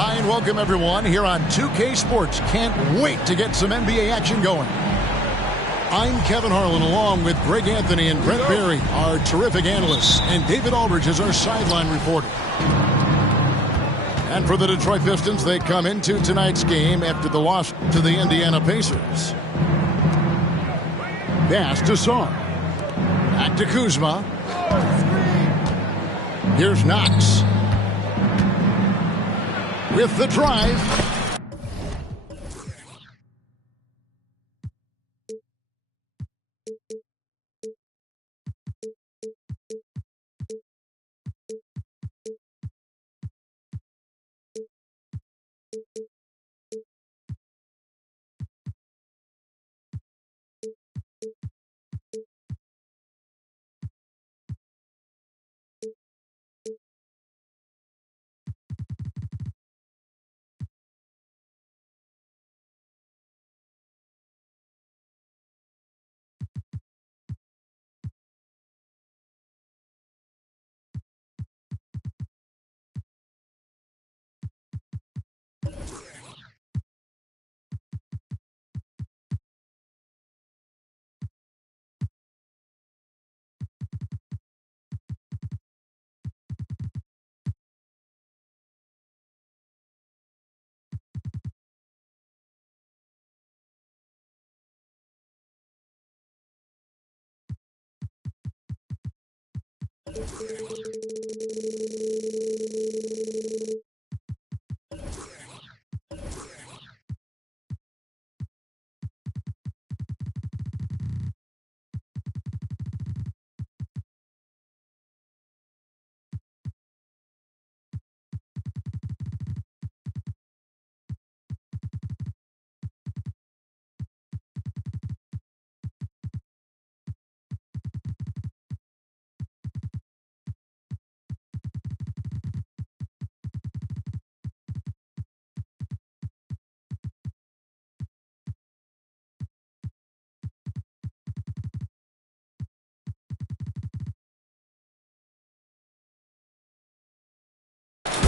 Hi, and welcome everyone here on 2K Sports. Can't wait to get some NBA action going. I'm Kevin Harlan along with Greg Anthony and Brent Berry, our terrific analysts, and David Aldridge is our sideline reporter. And for the Detroit Pistons, they come into tonight's game after the loss to the Indiana Pacers. Pass to Song. Back to Kuzma. Here's Knox. With the drive.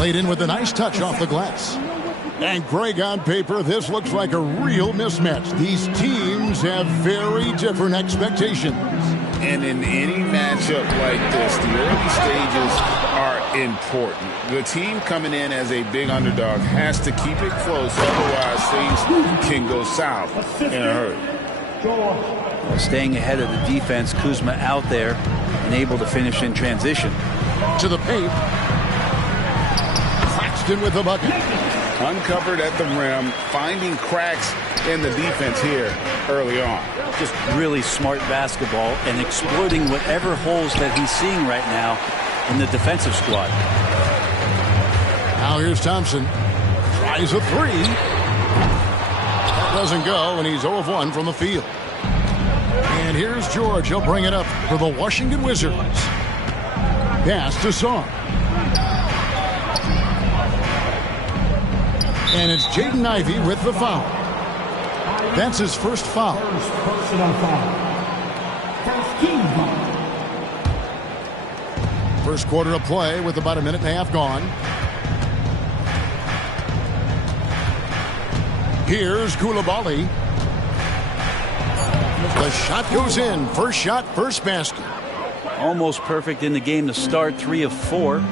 Played in with a nice touch off the glass. And Greg, on paper, this looks like a real mismatch. These teams have very different expectations. And in any matchup like this, the early stages are important. The team coming in as a big underdog has to keep it close, otherwise things can go south in a hurry. Staying ahead of the defense, Kuzma out there and able to finish in transition. To the paint. Claxton with the bucket. Uncovered at the rim, finding cracks in the defense here early on. Just really smart basketball and exploiting whatever holes that he's seeing right now in the defensive squad. Now here's Thompson. Tries a three. That doesn't go, and he's 0 of 1 from the field. And here's George. He'll bring it up for the Washington Wizards. Pass to Song. And it's Jaden Ivey with the foul. That's his first foul. First personal foul. First team foul. First quarter of play with about a minute and a half gone. Here's Koulibaly. The shot goes in. First shot, first basket. Almost perfect in the game to start, 3 of 4.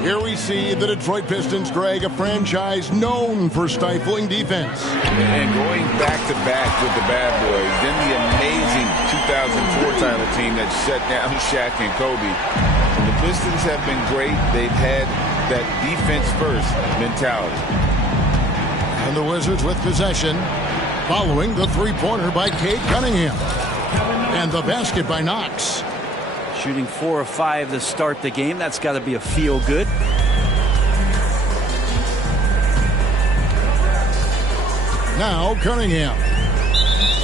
Here we see the Detroit Pistons, Greg, a franchise known for stifling defense. And going back-to-back with the bad boys, then the amazing 2004 title team that shut down Shaq and Kobe. The Pistons have been great. They've had that defense-first mentality. And the Wizards with possession, following the three-pointer by Cade Cunningham. And the basket by Knox. Shooting 4 of 5 to start the game. That's got to be a feel-good. Now Cunningham.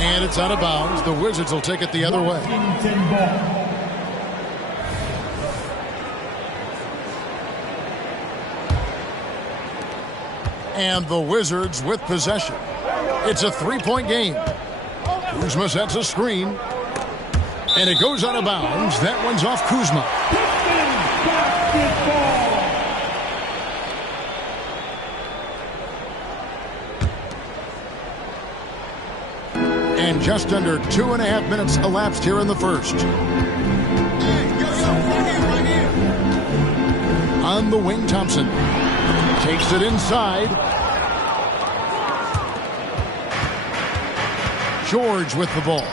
And it's out of bounds. The Wizards will take it the other way. And the Wizards with possession. It's a three-point game. Kuzma sets a screen. And it goes out of bounds. That one's off Kuzma. And just under 2.5 minutes elapsed here in the first. On the wing, Thompson takes it inside. George with the ball.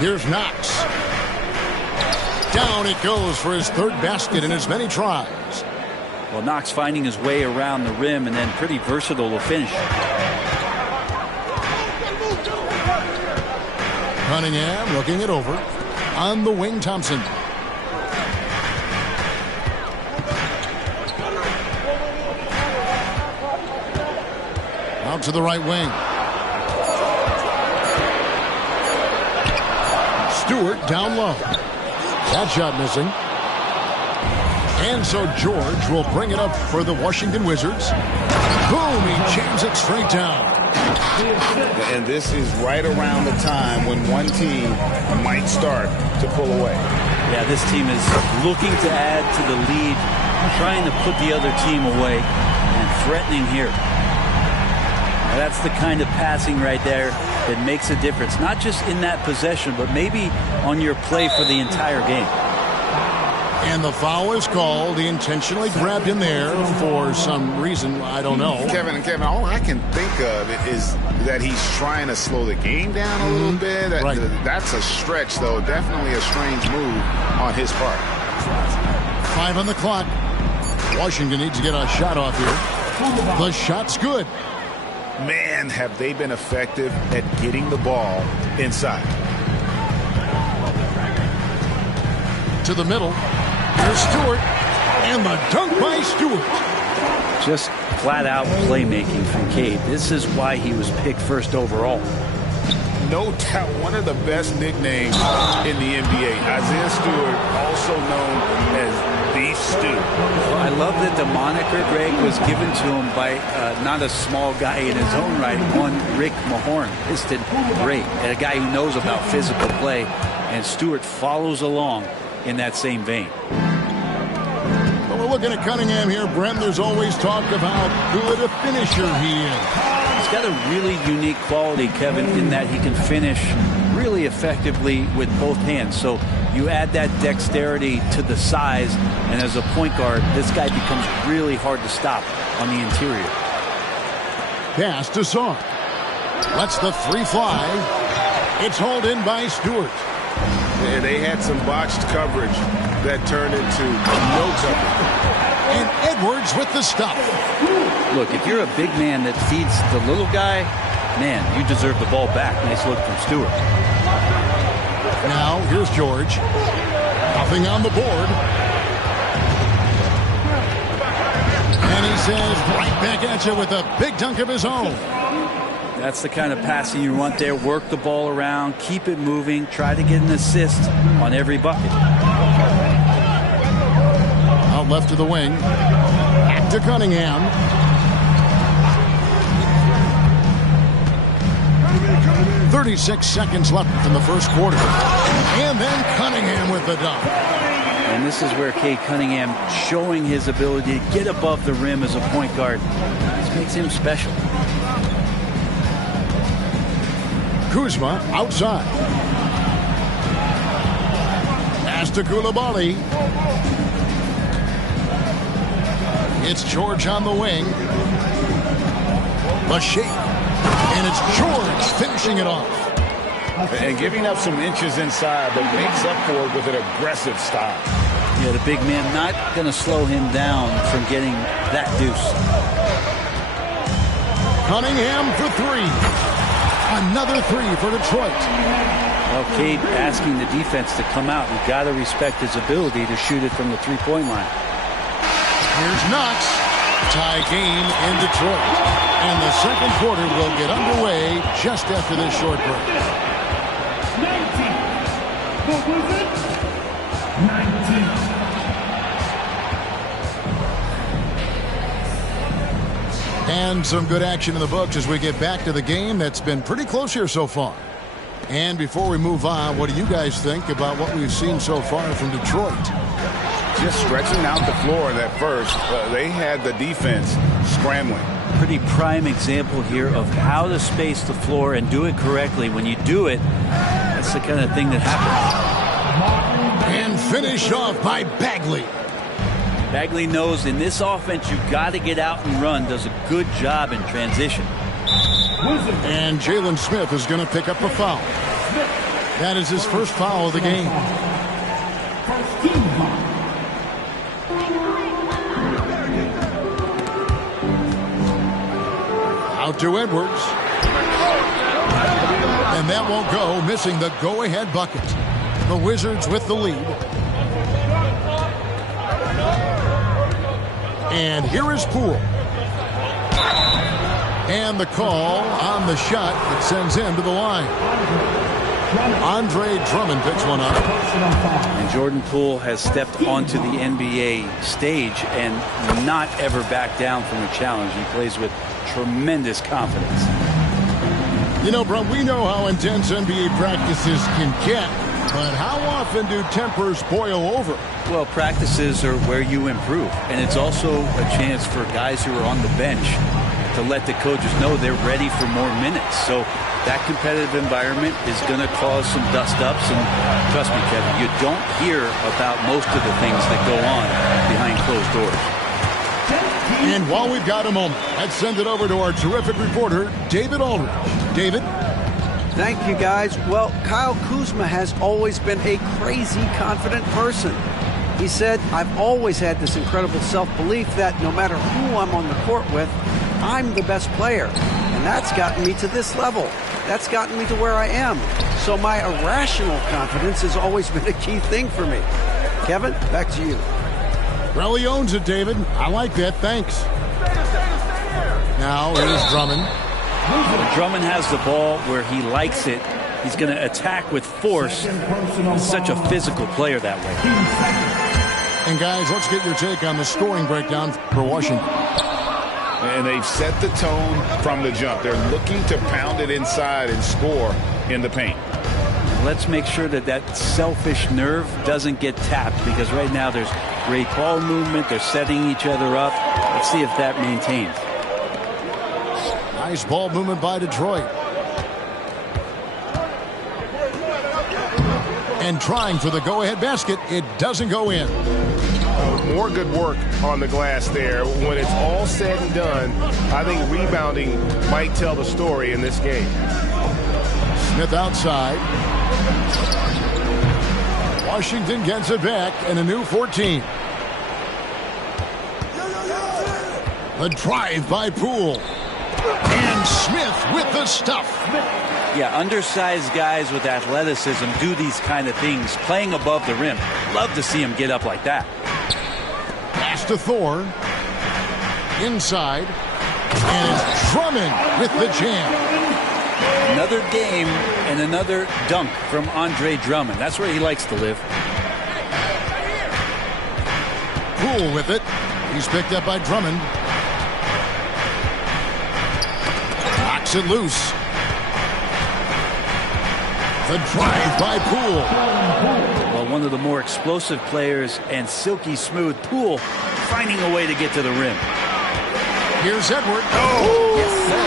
Here's Knox. Down it goes for his third basket in as many tries. Well, Knox finding his way around the rim and then pretty versatile to finish. Cunningham looking it over. On the wing, Thompson. Out to the right wing. Stewart down low. That shot missing. And so George will bring it up for the Washington Wizards. Boom, he jams it straight down. And this is right around the time when one team might start to pull away. Yeah, this team is looking to add to the lead, trying to put the other team away, and threatening here. Now, that's the kind of passing right there that makes a difference, not just in that possession, but maybe on your play for the entire game. And the foul is called. He intentionally grabbed him there for some reason. I don't know. Kevin, all I can think of is that he's trying to slow the game down a little bit. Right. That's a stretch, though. Definitely a strange move on his part. 5 on the clock. Washington needs to get a shot off here. The shot's good. Man, have they been effective at getting the ball inside. To the middle. Here's Stewart. And the dunk by Stewart. Just flat-out playmaking from Cade. This is why he was picked first overall. No doubt one of the best nicknames in the NBA. Isaiah Stewart, also known as the Stew. Well, I love that the moniker, Greg, was given to him by not a small guy in his own right, one Rick Mahorn, Piston great, and a guy who knows about physical play. And Stewart follows along in that same vein. But we're looking at Cunningham here, Brent. There's always talk of how good a finisher he is. He's got a really unique quality, Kevin, in that he can finish really effectively with both hands. So you add that dexterity to the size, and as a point guard, this guy becomes really hard to stop on the interior. Pass to Saw. Lets the three fly. It's hauled in by Stewart. Yeah, they had some botched coverage that turned into no coverage. And Edwards with the stop. Look, if you're a big man that feeds the little guy, man, you deserve the ball back. Nice look from Stewart. Now, here's George. Nothing on the board. And he says, right back at you with a big dunk of his own. That's the kind of passing you want there. Work the ball around, keep it moving, try to get an assist on every bucket. A out left to the wing. Back to Cunningham. .36 seconds left in the first quarter. And then Cunningham with the dunk. And this is where Cade Cunningham showing his ability to get above the rim as a point guard. This makes him special. Kuzma outside. Pass to Coulibaly. It's George on the wing. The shake. And it's George finishing it off. And giving up some inches inside, but makes up for it with an aggressive stop. Yeah, the big man not going to slow him down from getting that deuce. Cunningham for three. Another three for Detroit. Well, Cade asking the defense to come out. You've got to respect his ability to shoot it from the three-point line. Here's Knox. Tie game in Detroit. And the second quarter will get underway just after this short break. 19. And some good action in the books as we get back to the game that's been pretty close here so far. And before we move on, what do you guys think about what we've seen so far from Detroit? Just stretching out the floor that first. They had the defense scrambling. Pretty prime example here of how to space the floor and do it correctly. When you do it, that's the kind of thing that happens. And finished off by Bagley. Bagley knows in this offense you've got to get out and run. Does a good job in transition. And Jalen Smith is going to pick up a foul. That is his first foul of the game. Out to Edwards. And that won't go, missing the go-ahead bucket. The Wizards with the lead. And here is Poole. And the call on the shot that sends him to the line. Andre Drummond picks one up. And Jordan Poole has stepped onto the NBA stage and not ever backed down from a challenge. He plays with tremendous confidence. You know, Brum, we know how intense NBA practices can get, but how often do tempers boil over? Well, practices are where you improve, and it's also a chance for guys who are on the bench to let the coaches know they're ready for more minutes. So that competitive environment is going to cause some dust-ups, and trust me, Kevin, you don't hear about most of the things that go on behind closed doors. And while we've got a moment, let's send it over to our terrific reporter, David Aldridge. David? Thank you, guys. Well, Kyle Kuzma has always been a crazy confident person. He said, I've always had this incredible self-belief that no matter who I'm on the court with, I'm the best player. And that's gotten me to this level. That's gotten me to where I am. So my irrational confidence has always been a key thing for me. Kevin, back to you. Well, he owns it, David. I like that. Thanks. Now here's Drummond. Drummond has the ball where he likes it. He's going to attack with force. He's such a physical player that way. And guys, let's get your take on the scoring breakdown for Washington. And they've set the tone from the jump. They're looking to pound it inside and score in the paint. Let's make sure that that selfish nerve doesn't get tapped, because right now there's great ball movement. They're setting each other up. Let's see if that maintains. Nice ball movement by Detroit. And trying for the go-ahead basket. It doesn't go in. More good work on the glass there. When it's all said and done, I think rebounding might tell the story in this game. Smith outside. Washington gets it back and a new 14. The drive by Poole. And Smith with the stuff. Yeah, undersized guys with athleticism do these kind of things, playing above the rim. Love to see him get up like that. Pass to Thor. Inside. And it's Drummond with the jam. Another game and another dunk from Andre Drummond. That's where he likes to live. Poole with it. He's picked up by Drummond. Knocks it loose. The drive by Poole. Well, one of the more explosive players and silky smooth. Poole finding a way to get to the rim. Here's Edward. Oh, yes, sir.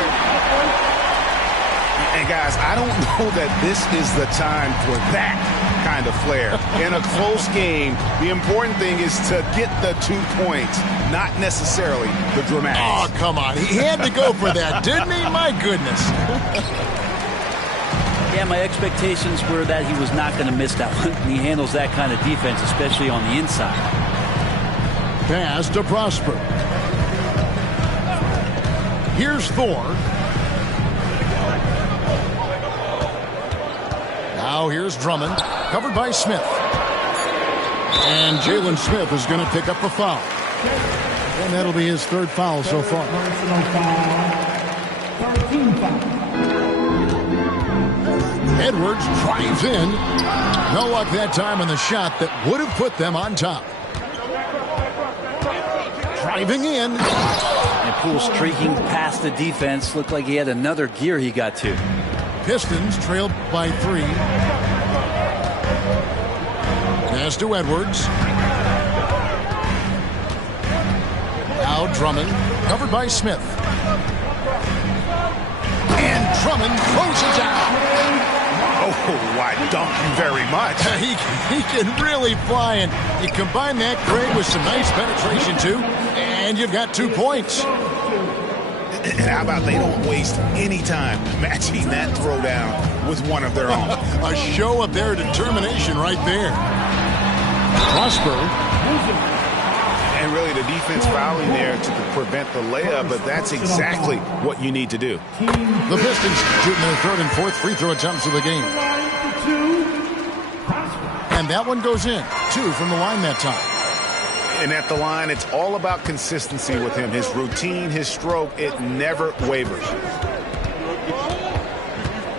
And guys, I don't know that this is the time for that kind of flair. In a close game, the important thing is to get the 2 points, not necessarily the dramatics. Oh, come on. He had to go for that, didn't he? My goodness. Yeah, my expectations were that he was not going to miss that one. He handles that kind of defense, especially on the inside. Pass to Prosper. Here's Thor. Now here's Drummond, covered by Smith. And Jalen Smith is going to pick up a foul. And that'll be his 3rd foul so far. Edwards drives in. No luck that time on the shot that would have put them on top. Driving in. And Poole streaking past the defense. Looked like he had another gear he got to. Pistons trailed by 3. Pass to Edwards. Now Drummond, covered by Smith. And Drummond throws it down. Oh, I don't very much. He can really fly, and you combine that, Craig, with some nice penetration, too, and you've got 2 points. And how about they don't waste any time matching that throwdown with one of their own? A show of their determination right there. Prosper. And really the defense fouling there to prevent the layup, but that's exactly what you need to do. The Pistons shooting their 3rd and 4th free throw attempts of the game. And that one goes in. 2 from the line that time. And at the line, it's all about consistency with him. His routine, his stroke, it never wavers.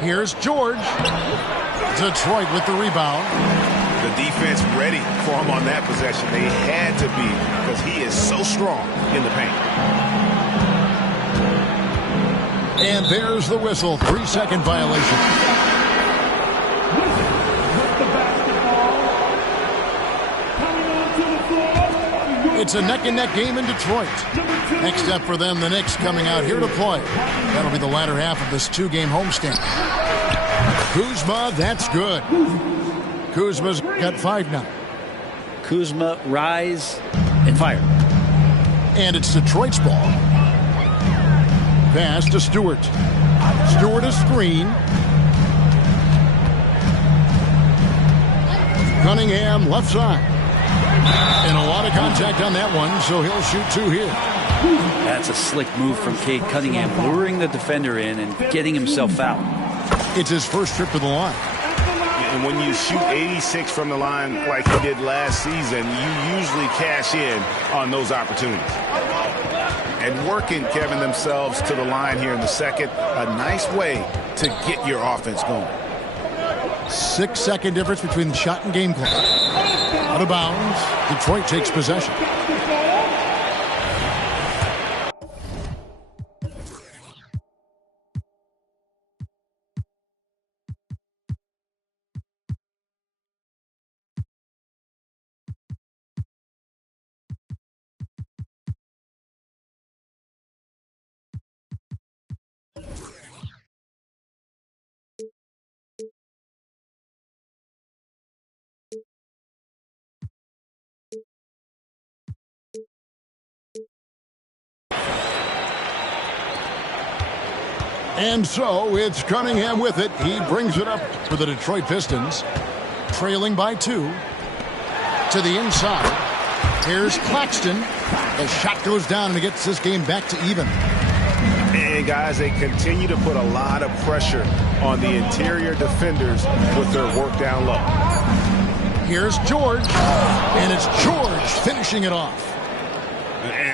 Here's George. Detroit with the rebound. The defense ready for him on that possession. They had to be, because he is so strong in the paint. And there's the whistle. 3-second violation. It's a neck-and-neck game in Detroit. Next up for them, the Knicks coming out here to play. That'll be the latter half of this 2-game homestand. Kuzma, that's good. Kuzma's got 5 now. Kuzma, rise, and fire. And it's Detroit's ball. Pass to Stewart. Stewart a screen. Cunningham left side. And a lot of contact on that one, so he'll shoot 2 here. That's a slick move from Cade Cunningham, luring the defender in and getting himself out. It's his first trip to the line. And when you shoot 86 from the line like he did last season, you usually cash in on those opportunities. And working, Kevin, themselves to the line here in the second, a nice way to get your offense going. 6-second difference between the shot and game clock. Out of bounds. Detroit takes possession. And so it's Cunningham with it. He brings it up for the Detroit Pistons. Trailing by 2. To the inside. Here's Claxton. The shot goes down and it gets this game back to even. And guys, they continue to put a lot of pressure on the interior defenders with their work down low. Here's George. And it's George finishing it off.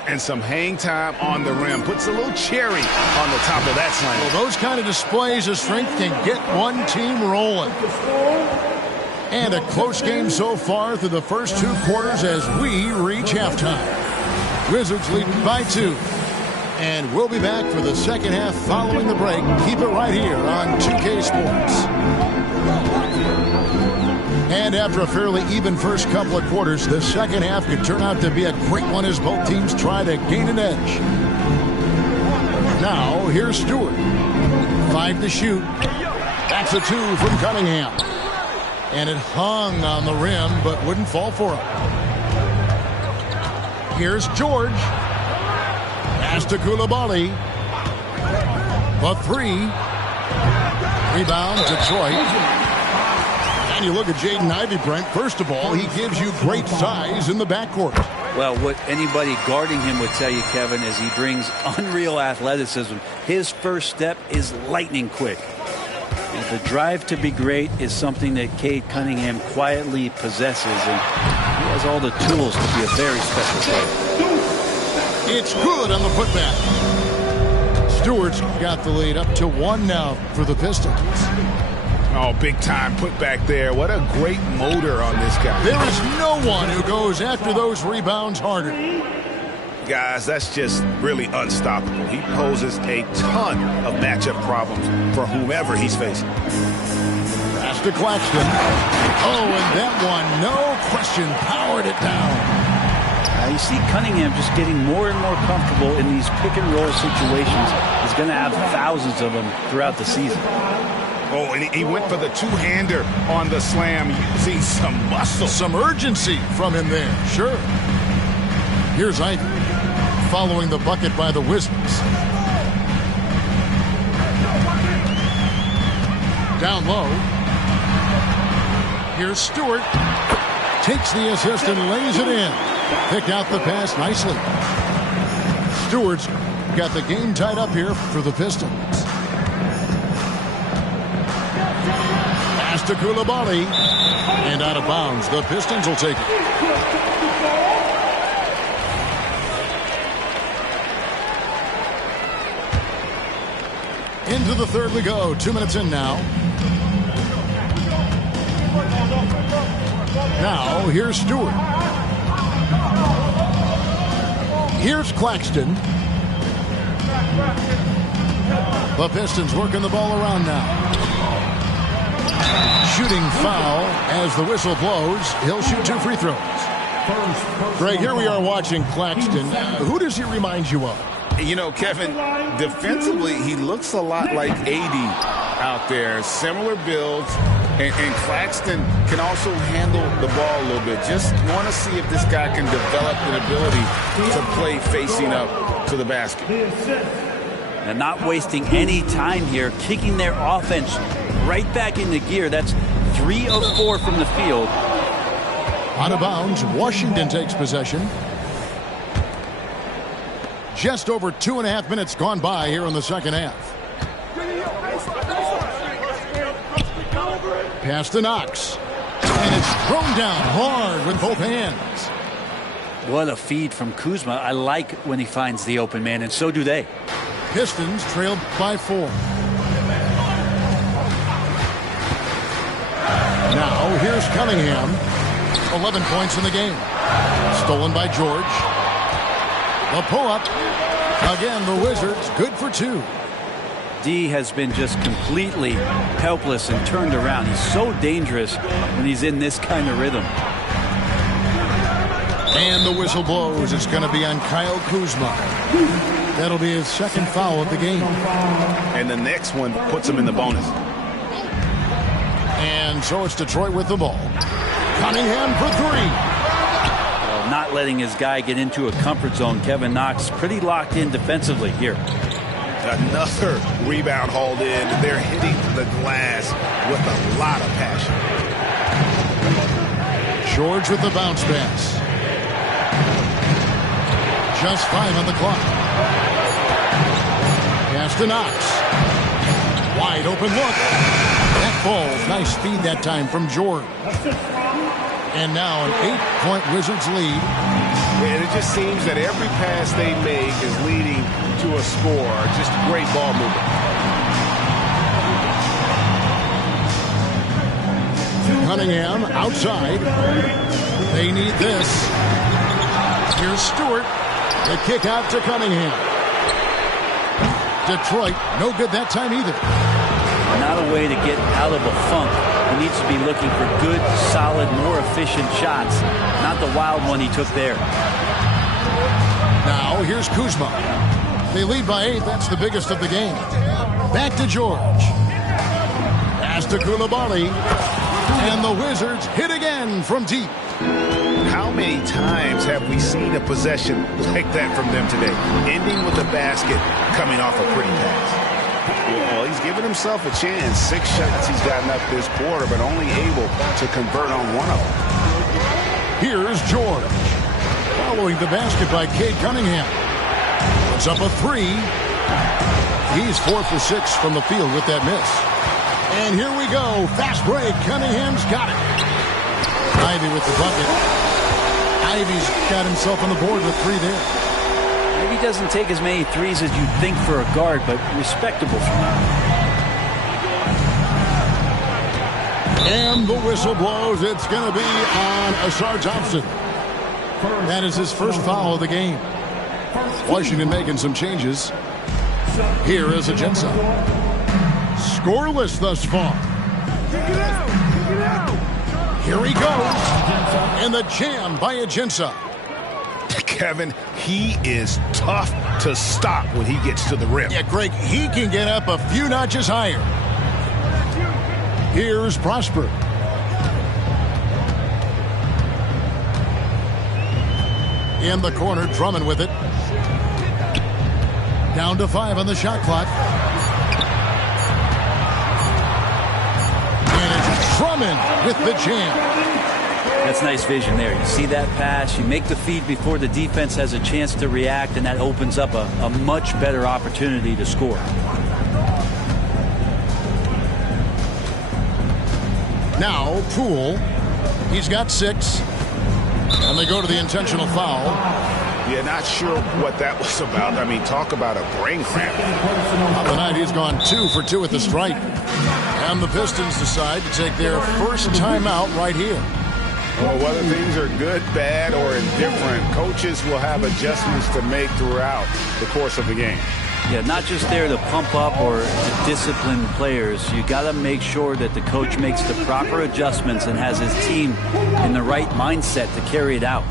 And some hang time on the rim. Puts a little cherry on the top of that slam. Well, those kind of displays of strength can get one team rolling. And a close game so far through the first 2 quarters as we reach halftime. Wizards lead by 2. And we'll be back for the second half following the break. Keep it right here on 2K Sports. And after a fairly even first couple of quarters, the second half could turn out to be a great one as both teams try to gain an edge. Now, here's Stewart. 5 to shoot. That's a 2 from Cunningham. And it hung on the rim, but wouldn't fall for him. Here's George. Pass to Coulibaly. The 3. Rebound, Detroit. And you look at Jaden Ivey, Brent. First of all, he gives you great size in the backcourt. Well, what anybody guarding him would tell you, Kevin, is he brings unreal athleticism. His first step is lightning quick. And the drive to be great is something that Cade Cunningham quietly possesses, and he has all the tools to be a very special player. It's good on the putback. Stewart's got the lead up to 1 now for the Pistons. Oh, big time put back there. What a great motor on this guy. There is no one who goes after those rebounds harder. Guys, that's just really unstoppable. He poses a ton of matchup problems for whomever he's facing. Pass to Claxton. Oh, and that one, no question, powered it down. You see Cunningham just getting more and more comfortable in these pick-and-roll situations. He's going to have thousands of them throughout the season. Oh, and he went for the two-hander on the slam, using some muscle. Some urgency from him there, sure. Here's Ivey, following the bucket by the Wizards. Down low. Here's Stewart. Takes the assist and lays it in. Picked out the pass nicely. Stewart's got the game tied up here for the Pistons. Pass to Coulibaly. And out of bounds. The Pistons will take it. Into the third we go. 2 minutes in now. Now, here's Stewart. Here's Claxton. The Pistons working the ball around now. Shooting foul as the whistle blows. He'll shoot 2 free throws. Greg, here we are watching Claxton. Who does he remind you of? You know, Kevin, defensively, he looks a lot like AD out there. Similar builds. And Claxton can also handle the ball a little bit. Just want to see if this guy can develop an ability to play facing up to the basket. And not wasting any time here, kicking their offense right back into gear. That's 3 of 4 from the field. Out of bounds, Washington takes possession. Just over 2.5 minutes gone by here in the second half. Pass to Knox. And it's thrown down hard with both hands. What a feed from Kuzma. I like when he finds the open man, and so do they. Pistons trailed by 4. Now, here's Cunningham. 11 points in the game. Stolen by George. The pull-up. Again, the Wizards good for 2. D has been just completely helpless and turned around. He's so dangerous when he's in this kind of rhythm. And the whistle blows. It's going to be on Kyle Kuzma. That'll be his second foul of the game. And the next one puts him in the bonus. And so it's Detroit with the ball. Cunningham for 3. Well, not letting his guy get into a comfort zone. Kevin Knox pretty locked in defensively here. Another rebound hauled in. They're hitting the glass with a lot of passion. George with the bounce pass. Just 5 on the clock. Pass to Knox. Wide open look. That falls. Nice feed that time from George. And now an 8-point Wizards lead. And it just seems that every pass they make is leading to a score. Just great ball movement. Cunningham outside. They need this. Here's Stewart. The kick out to Cunningham. Detroit, no good that time either. Not a way to get out of a funk. He needs to be looking for good, solid, more efficient shots. Not the wild one he took there. Now, here's Kuzma. They lead by 8. That's the biggest of the game. Back to George. Pass to Koulibaly. And the Wizards hit again from deep. How many times have we seen a possession like that from them today? Ending with a basket, coming off a pretty pass. Well, he's given himself a chance. 6 shots he's gotten up this quarter, but only able to convert on one of them. Here's George. Following the basket by Cade Cunningham. Puts up a 3. He's 4 for 6 from the field with that miss. And here we go. Fast break. Cunningham's got it. Ivy with the bucket. Ivy's got himself on the board with 3 there. Maybe he doesn't take as many threes as you'd think for a guard, but respectable from him. And the whistle blows. It's going to be on Asar Thompson. That is his first foul of the game. Washington making some changes. Here is Ajinça. Scoreless thus far. Here he goes. And the jam by Ajinça. Kevin, he is tough to stop when he gets to the rim. Yeah, Greg, he can get up a few notches higher. Here's Prosper. In the corner, Drummond with it. Down to 5 on the shot clock. And it's Drummond with the jam. That's nice vision there. You see that pass, you make the feed before the defense has a chance to react, and that opens up a much better opportunity to score. Now, Poole. He's got 6. And they go to the intentional foul. Yeah, not sure what that was about. I mean, talk about a brain cramp. On the night, he's gone 2 for 2 at the stripe. And the Pistons decide to take their first timeout right here. Well, whether things are good, bad, or indifferent, coaches will have adjustments to make throughout the course of the game. Yeah, not just there to pump up or to discipline players. You got to make sure that the coach makes the proper adjustments and has his team in the right mindset to carry it out.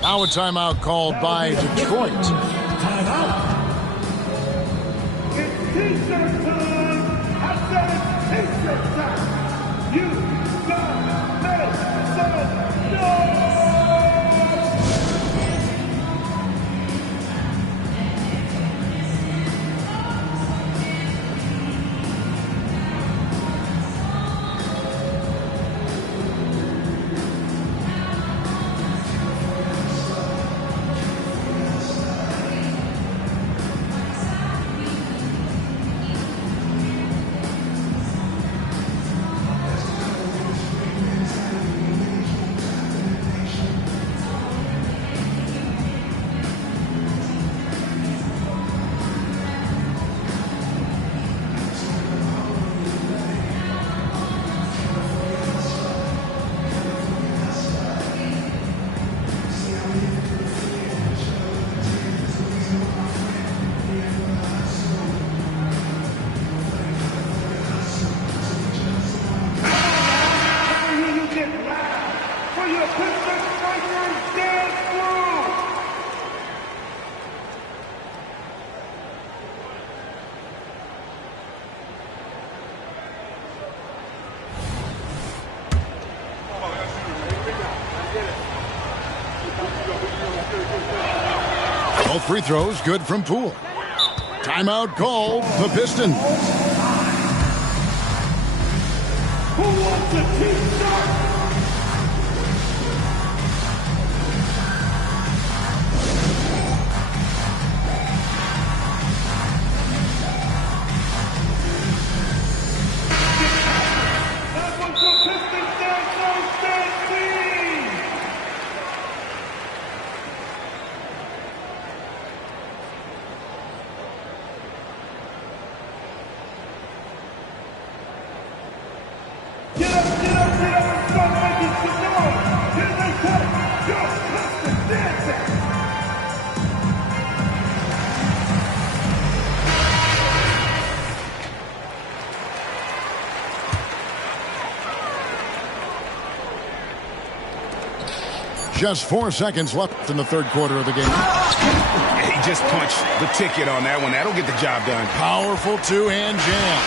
Now a timeout called by Detroit. Timeout. It's T-shirt time. I said it's T-shirt time. You got make some noise. Both free throws good from Poole. Timeout called the Pistons. Who wants a T-shirt? Get up and start making some noise. Here they come. Your Pistons dancing. Just 4 seconds left in the third quarter of the game. He just punched the ticket on that one. That'll get the job done. Powerful two-hand jam.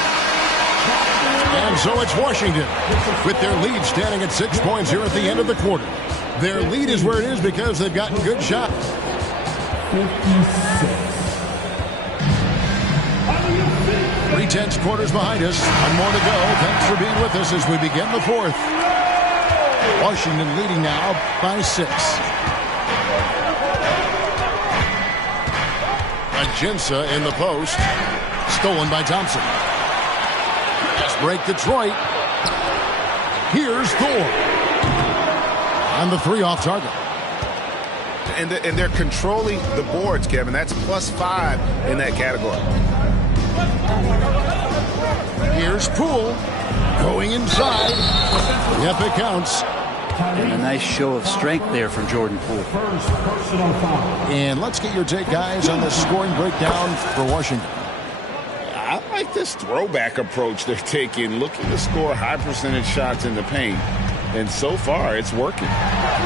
And so it's Washington with their lead standing at 6 points here at the end of the quarter. Their lead is where it is because they've gotten good shots. 3/10 quarters behind us. One more to go. Thanks for being with us as we begin the fourth. Washington leading now by 6. Ajinça in the post. Stolen by Thompson. Just break Detroit. Here's Thor. And the 3 off target. And they're controlling the boards, Kevin. That's +5 in that category. Here's Poole. Going inside. Yep, it counts. And a nice show of strength there from Jordan Poole. And let's get your take, guys, on the scoring breakdown for Washington. I like this throwback approach they're taking, looking to score high percentage shots in the paint. And so far, it's working.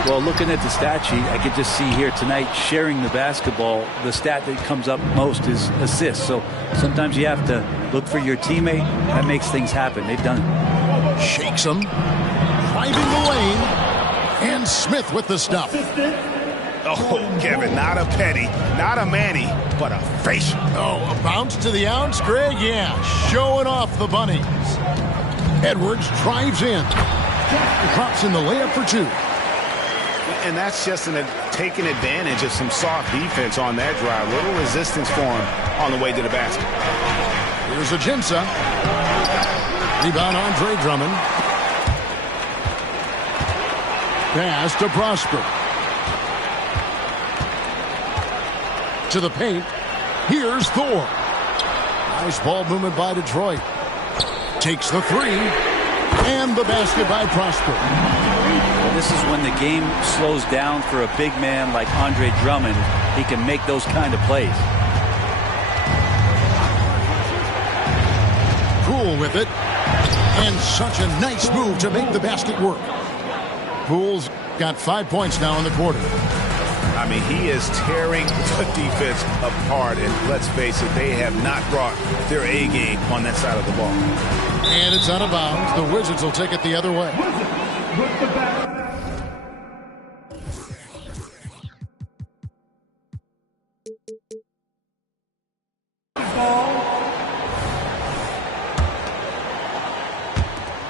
Well, looking at the stat sheet, I could just see here tonight sharing the basketball. The stat that comes up most is assists. So sometimes you have to look for your teammate. That makes things happen. They've done it. Shakes him. Driving the lane. And Smith with the stuff. Oh, Kevin, not a penny, not a Manny, but a facial. Oh, a bounce to the ounce, Greg? Yeah, showing off the bunnies. Edwards drives in. Drops in the layup for 2. And that's just taking advantage of some soft defense on that drive. Little resistance for him on the way to the basket. Here's Ajinça. Rebound Andre Drummond. Pass to Prosper. To the paint. Here's Thor. Nice ball movement by Detroit. Takes the 3. And the basket by Prosper. Well, this is when the game slows down for a big man like Andre Drummond. He can make those kind of plays. Poole with it. And such a nice move to make the basket work. Poole's got 5 points now in the quarter. I mean, he is tearing the defense apart. And let's face it, they have not brought their A game on that side of the ball. And it's out of bounds. The Wizards will take it the other way.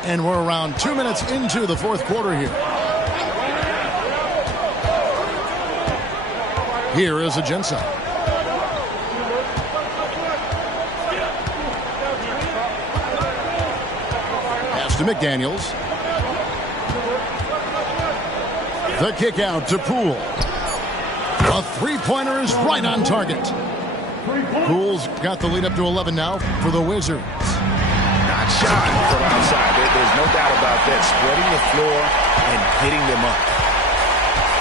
And we're around 2 minutes into the fourth quarter here. Here is Ajinça. Pass to McDaniels. The kick out to Poole. A three-pointer is right on target. Poole's got the lead up to 11 now for the Wizards. Not shot from outside. There's no doubt about that. Spreading the floor and hitting them up.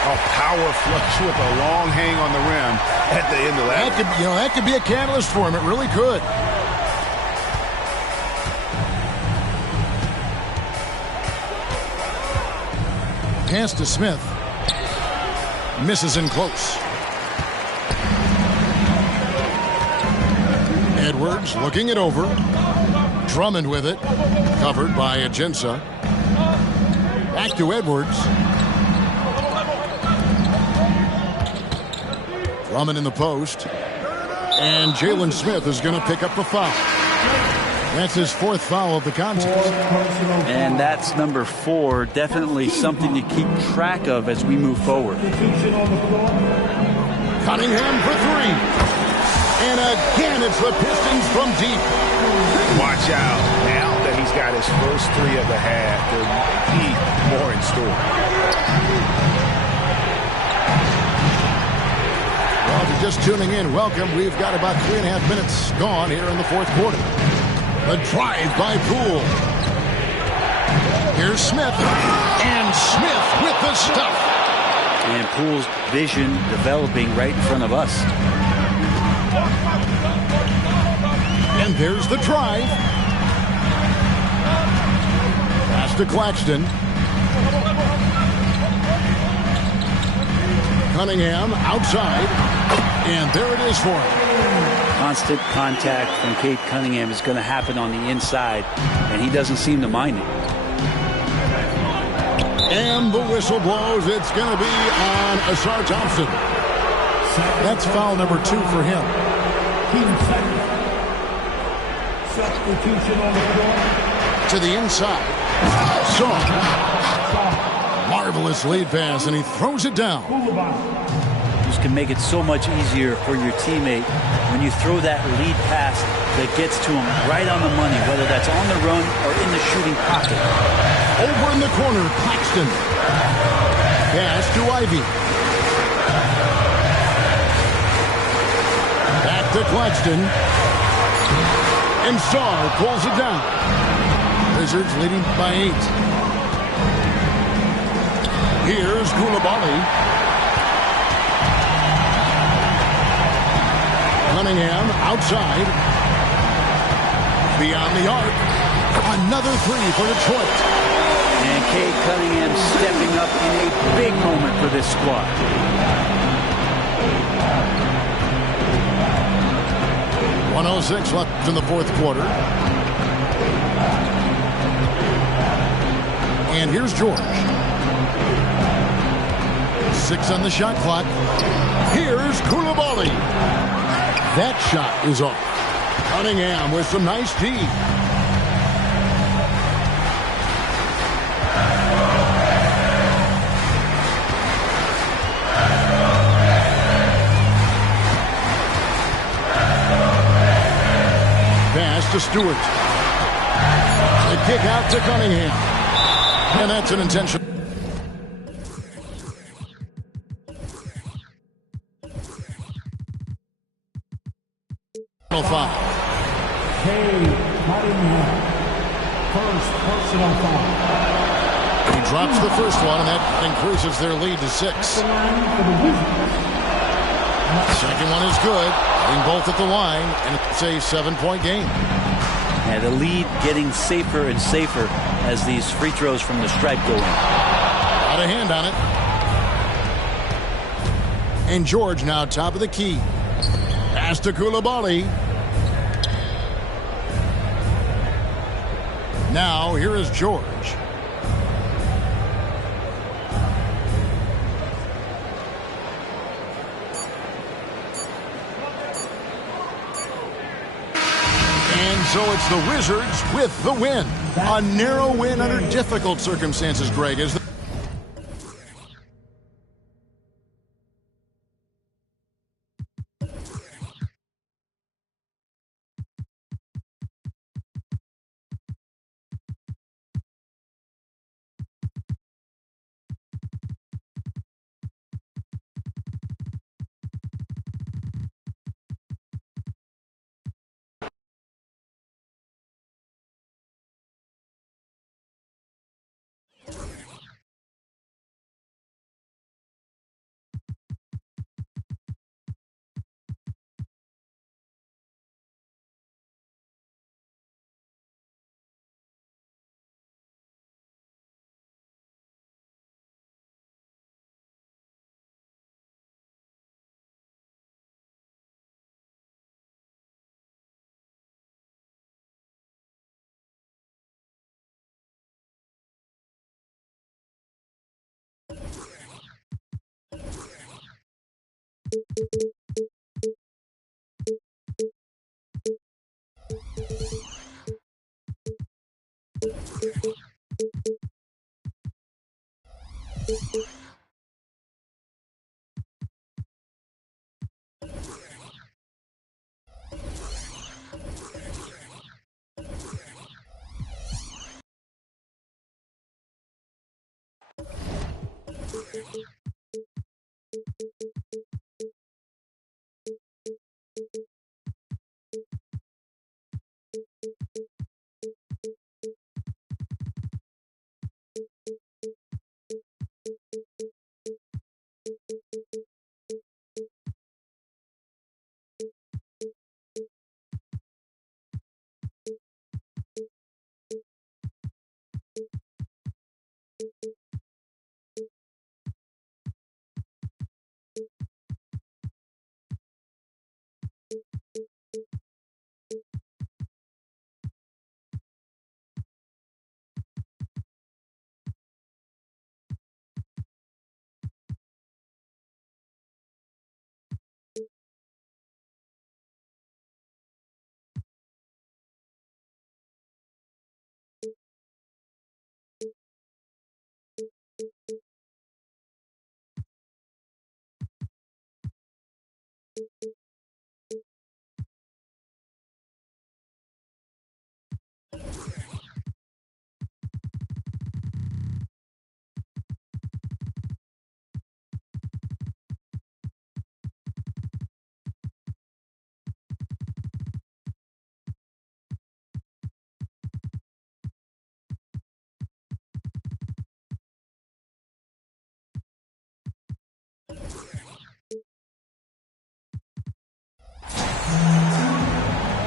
A power flush with a long hang on the rim at the end of that. That could be a catalyst for him. It really could. Pass to Smith. Misses in close. Edwards looking it over. Drummond with it. Covered by Ajinça. Back to Edwards. Drummond in the post. And Jalen Smith is going to pick up the foul. That's his 4th foul of the contest. And that's number 4. Definitely something to keep track of as we move forward. Cunningham for 3. And again, it's the Pistons from deep. Watch out. Now that he's got his first 3 of the half, there might be more in store. Well, if you're just tuning in, welcome. We've got about 3.5 minutes gone here in the fourth quarter. The drive by Poole. Here's Smith. And Smith with the stuff. And Poole's vision developing right in front of us. And there's the drive. Pass to Claxton. Cunningham outside. And there it is for him. Constant contact from Cade Cunningham is going to happen on the inside, and he doesn't seem to mind it. And the whistle blows. It's going to be on Asar Thompson. That's foul number 2 for him. Substitution on the floor. To the inside. Saw. Marvelous lead pass, and he throws it down. This can make it so much easier for your teammate when you throw that lead pass that gets to him right on the money, whether that's on the run or in the shooting pocket. Over in the corner, Claxton. Pass to Ivy. Back to Claxton. And Sarr pulls it down. Wizards leading by 8. Here's Koulibaly. Cunningham outside. Beyond the arc. Another 3 for Detroit. And Cade Cunningham stepping up in a big moment for this squad. .106 left in the fourth quarter. And here's George. 6 on the shot clock. Here's Koulibaly. That shot is off. Cunningham with some nice D. Pass to Stewart. The kick out to Cunningham. And that's an intentional foul. Cade Cunningham. First personal foul. He drops the first one, and that increases their lead to 6. Second one is good. Getting both at the line, and it's a 7-point game. Yeah, the lead getting safer and safer as these free throws from the stripe go in. Got a hand on it. And George now top of the key. Pass to Koulibaly. Now here is George. And so it's the Wizards with the win. A narrow win under difficult circumstances, Greg. Is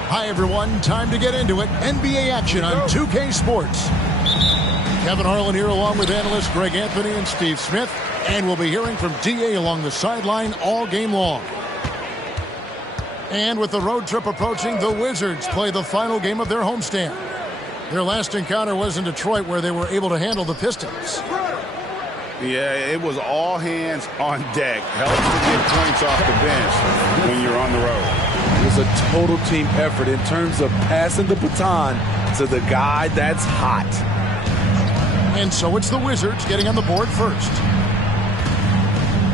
Hi, everyone. Time to get into it. NBA action on 2K Sports. Kevin Harlan here along with analysts Greg Anthony and Steve Smith. And we'll be hearing from DA along the sideline all game long. And with the road trip approaching, the Wizards play the final game of their homestand. Their last encounter was in Detroit, where they were able to handle the Pistons. Yeah, it was all hands on deck. Helps to get points off the bench when you're on the road. It was a total team effort in terms of passing the baton to the guy that's hot. And so it's the Wizards getting on the board first.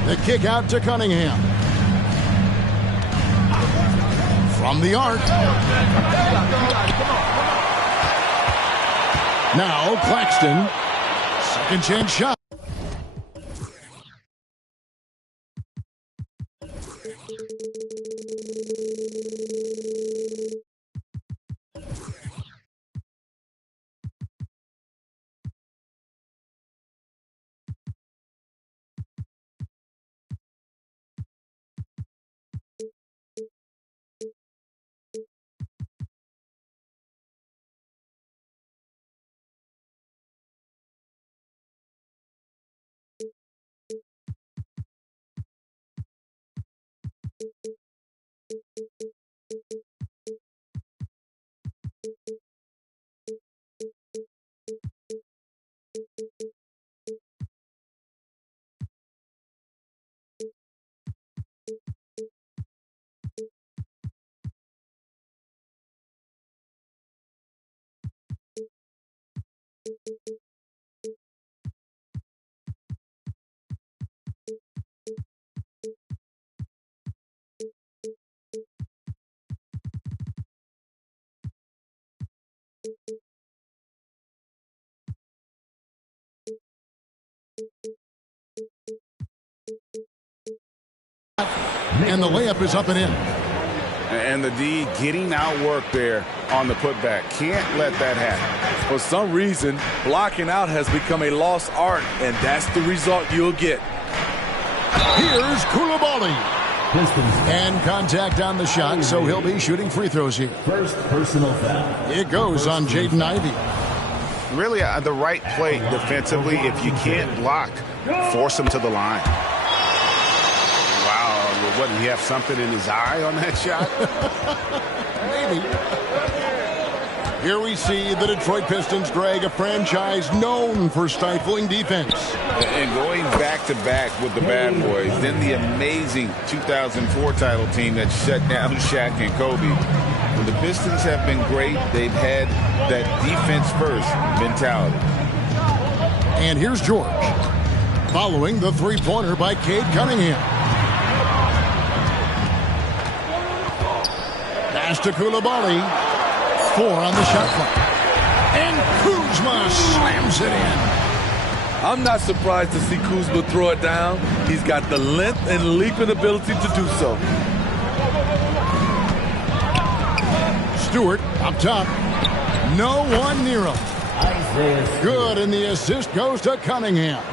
The kick out to Cunningham. From the arc. Now Claxton. Second chance shot. And the layup is up and in. And the D getting outworked there on the putback. Can't let that happen. For some reason, blocking out has become a lost art, and that's the result you'll get. Here's Koulibaly. And contact on the shot, so he'll be shooting free throws here. First personal foul. It goes on Jaden Ivey. Really the right play defensively. If you can't block, force him to the line. What, did he have something in his eye on that shot? Maybe. Here we see the Detroit Pistons, Greg, a franchise known for stifling defense. And going back-to-back with the bad boys, then the amazing 2004 title team that shut down Shaq and Kobe. When the Pistons have been great, they've had that defense-first mentality. And here's George, following the three-pointer by Cade Cunningham. Pass to Koulibaly. 4 on the shot clock. And Kuzma slams it in. I'm not surprised to see Kuzma throw it down. He's got the length and leaping ability to do so. Stewart up top. No one near him. Good, and the assist goes to Cunningham.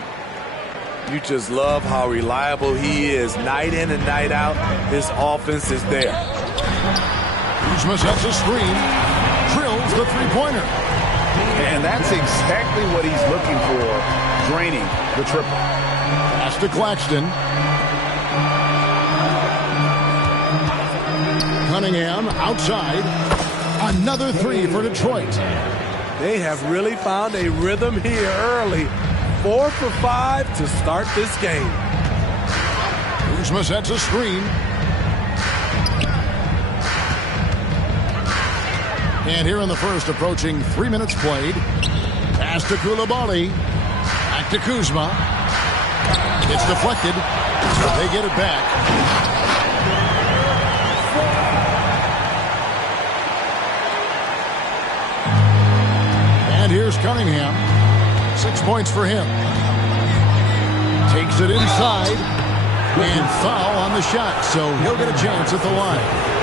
You just love how reliable he is. Night in and night out, his offense is there. Kuzma sets a screen, drills the three-pointer. And that's exactly what he's looking for, draining the triple. Pass to Claxton. Cunningham outside. Another three for Detroit. They have really found a rhythm here early. 4 for 5 to start this game. Kuzma sets a screen. And here in the first, approaching 3 minutes played. Pass to Koulibaly. Back to Kuzma. It's deflected. They get it back. And here's Cunningham. 6 points for him. Takes it inside. And foul on the shot, so he'll get a chance at the line.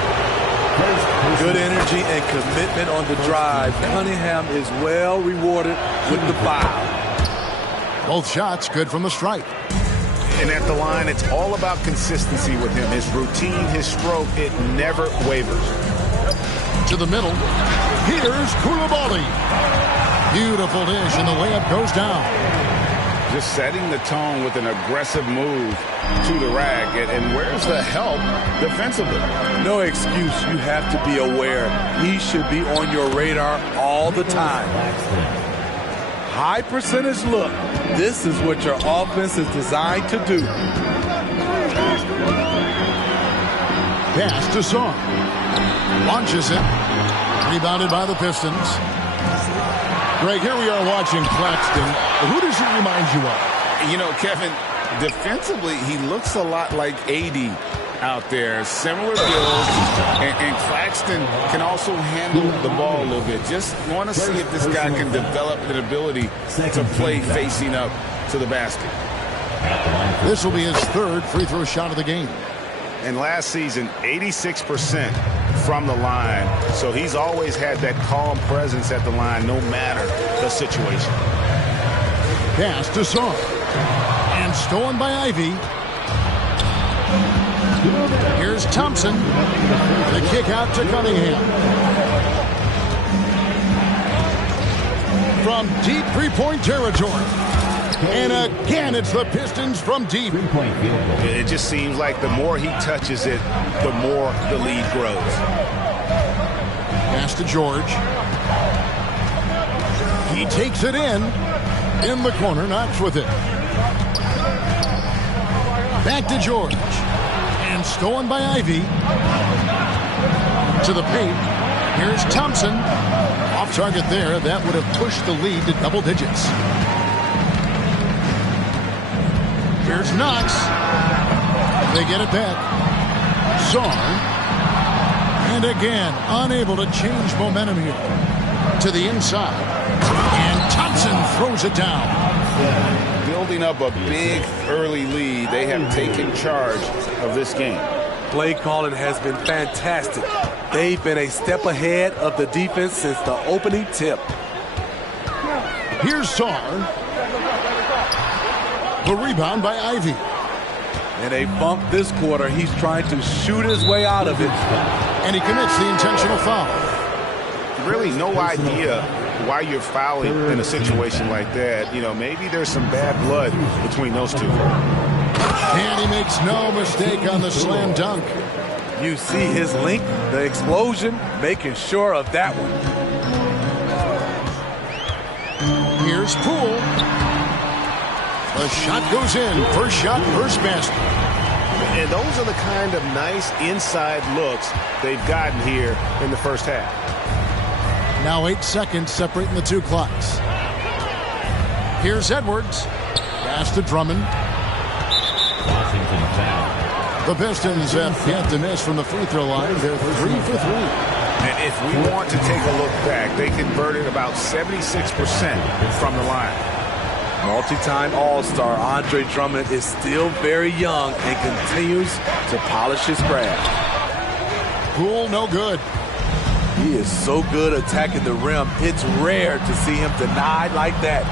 Good energy and commitment on the drive. Cunningham is well rewarded with the foul. Both shots good from the stripe. And at the line, it's all about consistency with him. His routine, his stroke, it never wavers. To the middle. Here's Koulibaly. Beautiful dish, and the layup goes down. Just setting the tone with an aggressive move to the rack. And where's the help defensively? No excuse. You have to be aware. He should be on your radar all the time. High percentage look. This is what your offense is designed to do. Pass to Song. Launches it. Rebounded by the Pistons. Greg, here we are watching Claxton. Who does he remind you of? You know, Kevin, defensively, he looks a lot like AD out there. Similar builds, and Claxton can also handle the ball a little bit. Just want to see if this guy can develop an ability to play facing up to the basket. This will be his third free throw shot of the game. And last season, 86% from the line. So he's always had that calm presence at the line no matter the situation. Pass to Song. And stolen by Ivy. Here's Thompson. The kick out to Cunningham. From deep three-point territory. And again, it's the Pistons from deep. It just seems like the more he touches it, the more the lead grows. Pass to George. He takes it in the corner, knocks with it. Back to George. And stolen by Ivy. To the paint. Here's Thompson. Off target there. That would have pushed the lead to double digits. Here's Knox. They get it back. Song. And again, unable to change momentum here. To the inside. And Thompson throws it down. Building up a big early lead, they have taken charge of this game. Play calling has been fantastic. They've been a step ahead of the defense since the opening tip. Here's Song. The rebound by Ivy. In a bump this quarter, he's trying to shoot his way out of it. And he commits the intentional foul. Really no idea why you're fouling in a situation like that. You know, maybe there's some bad blood between those two. And he makes no mistake on the slam dunk. You see his length, the explosion, making sure of that one. Here's Poole. The shot goes in. First shot, first basket. And those are the kind of nice inside looks they've gotten here in the first half. Now 8 seconds separating the two clocks. Here's Edwards. Pass to Drummond. The Pistons have yet to miss from the free throw line. They're 3 for 3. And if we want to take a look back, they converted about 76% from the line. Multi-time All-Star Andre Drummond is still very young and continues to polish his craft. Poole, no good. He is so good attacking the rim. It's rare to see him denied like that.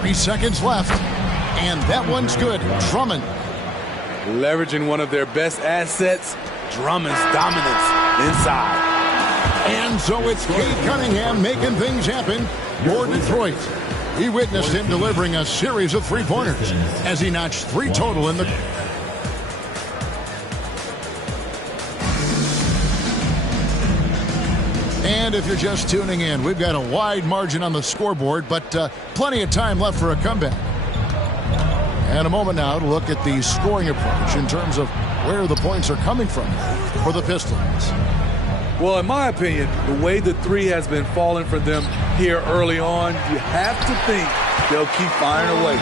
3 seconds left. And that one's good. Drummond. Leveraging one of their best assets, Drummond's dominance inside. And so it's Cade Cunningham making things happen for Detroit. He witnessed him delivering a series of three-pointers as he notched 3 total in the... And if you're just tuning in, we've got a wide margin on the scoreboard, but plenty of time left for a comeback. And a moment now to look at the scoring approach in terms of where the points are coming from for the Pistons. Well, in my opinion, the way the three has been falling for them here early on, you have to think they'll keep firing away.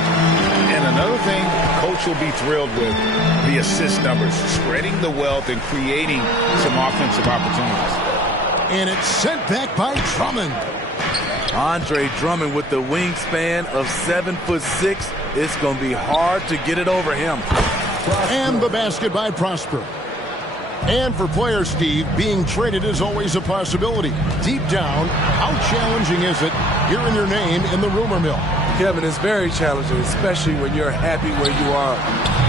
And another thing Coach will be thrilled with, the assist numbers, spreading the wealth and creating some offensive opportunities. And it's sent back by Drummond. Andre Drummond with the wingspan of 7'6". It's going to be hard to get it over him. And the basket by Prosper. And for players, Steve, being traded is always a possibility. Deep down, how challenging is it hearing your name in the rumor mill? Kevin, it's very challenging, especially when you're happy where you are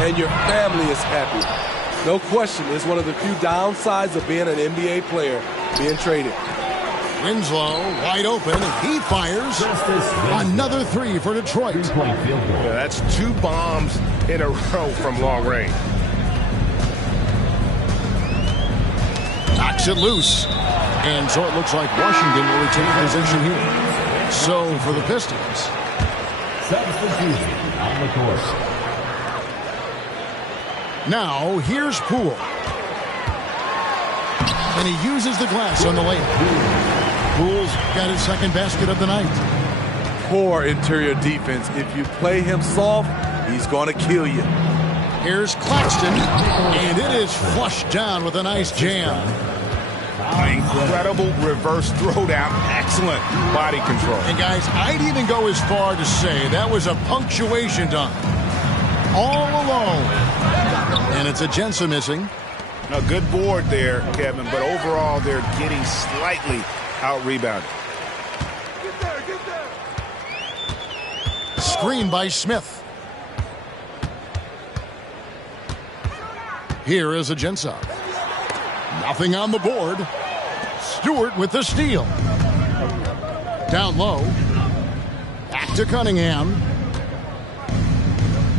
and your family is happy. No question, it's one of the few downsides of being an NBA player, being traded. Winslow wide open. He fires another three for Detroit. Yeah, that's 2 bombs in a row from long range. Knocks it loose. And so it looks like Washington will retain possession here. So for the Pistons. Substitution on the court. Now here's Poole. And he uses the glass on the layup. Poole's got his second basket of the night. Poor interior defense. If you play him soft, he's going to kill you. Here's Claxton, and it is flushed down with a nice jam. Incredible reverse throwdown. Excellent body control. And guys, I'd even go as far to say that was a punctuation dunk. All alone. And it's a Jensen missing. A good board there, Kevin, but overall they're getting slightly out-rebounded. Screen by Smith. Here is a Jensen. Nothing on the board. Stewart with the steal. Down low. Back to Cunningham.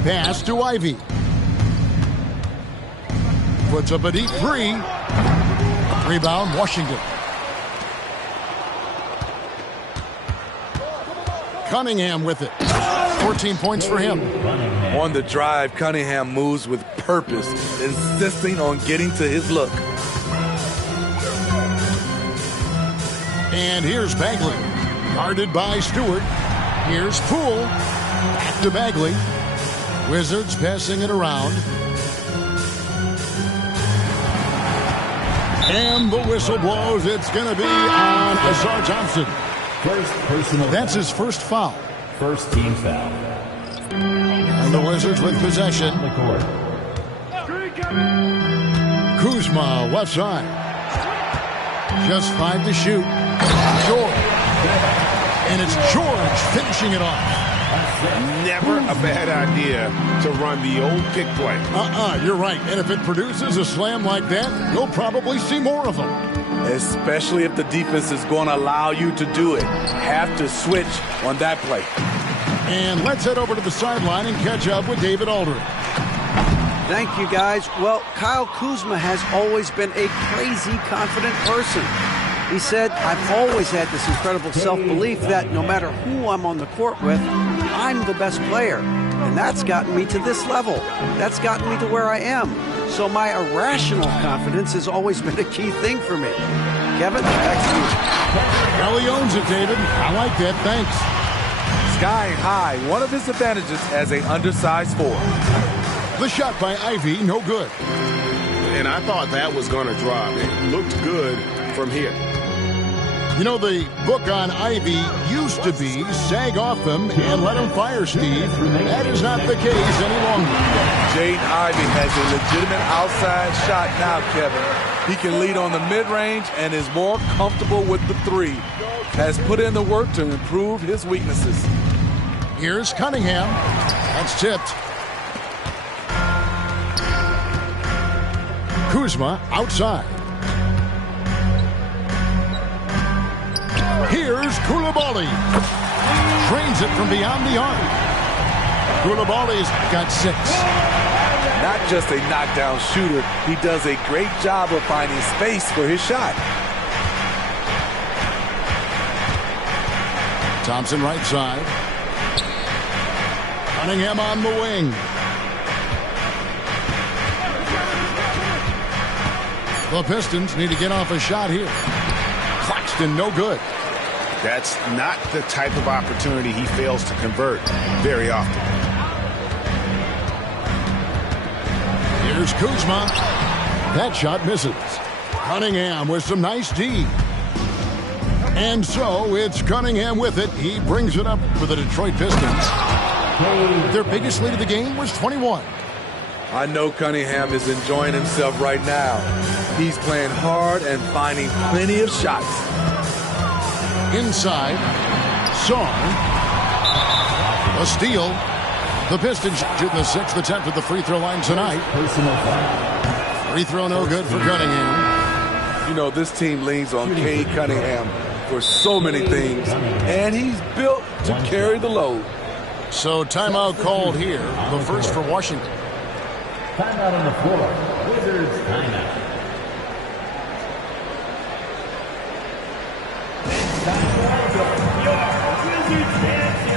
Pass to Ivy. Puts up a deep three. Rebound, Washington. Cunningham with it. 14 points for him. On the drive, Cunningham moves with purpose, insisting on getting to his look. And here's Bagley. Guarded by Stewart. Here's Poole. Back to Bagley. Wizards passing it around. And the whistle blows. It's going to be on Azar Thompson. First personal. That's his first foul. First team foul. And the Wizards with possession. On the court. Kuzma, left side. Just 5 to shoot. George. And it's George finishing it off. Never a bad idea to run the old pick play. You're right. And if it produces a slam like that, you'll probably see more of them. Especially if the defense is going to allow you to do it. Have to switch on that play. And let's head over to the sideline and catch up with David Aldridge. Thank you, guys. Well, Kyle Kuzma has always been a crazy confident person. He said, I've always had this incredible self-belief that no matter who I'm on the court with, I'm the best player. And that's gotten me to this level. That's gotten me to where I am. So my irrational confidence has always been a key thing for me. Kevin, back to you. Well, he owns it, David. I like that. Thanks. Sky high, one of his advantages as an undersized forward. The shot by Ivy, no good. And I thought that was going to drop. It looked good from here. You know, the book on Ivy used to be sag off them and let him fire, Steve. That is not the case any longer. Jaden Ivey has a legitimate outside shot now, Kevin. He can lead on the mid-range and is more comfortable with the three. Has put in the work to improve his weaknesses. Here's Cunningham. That's tipped. Kuzma outside. Here's Koulibaly. Trains it from beyond the arc. Koulibaly's got 6. Not just a knockdown shooter, he does a great job of finding space for his shot. Thompson right side. Cunningham on the wing. The Pistons need to get off a shot here. Claxton, no good. That's not the type of opportunity he fails to convert very often. Here's Kuzma. That shot misses. Cunningham with some nice D. And so it's Cunningham with it. He brings it up for the Detroit Pistons. Their biggest lead of the game was 21. I know Cunningham is enjoying himself right now. He's playing hard and finding plenty of shots. Inside, Song. A steal. The Pistons shooting the 6th attempt at the free throw line tonight. Personal foul. Free throw no good for Cunningham. You know, this team leans on Cade Cunningham for so many things, and he's built to carry the load. So timeout called here, the first for Washington. Timeout on the floor. Wizards timeout. It's time for your Wizards answer.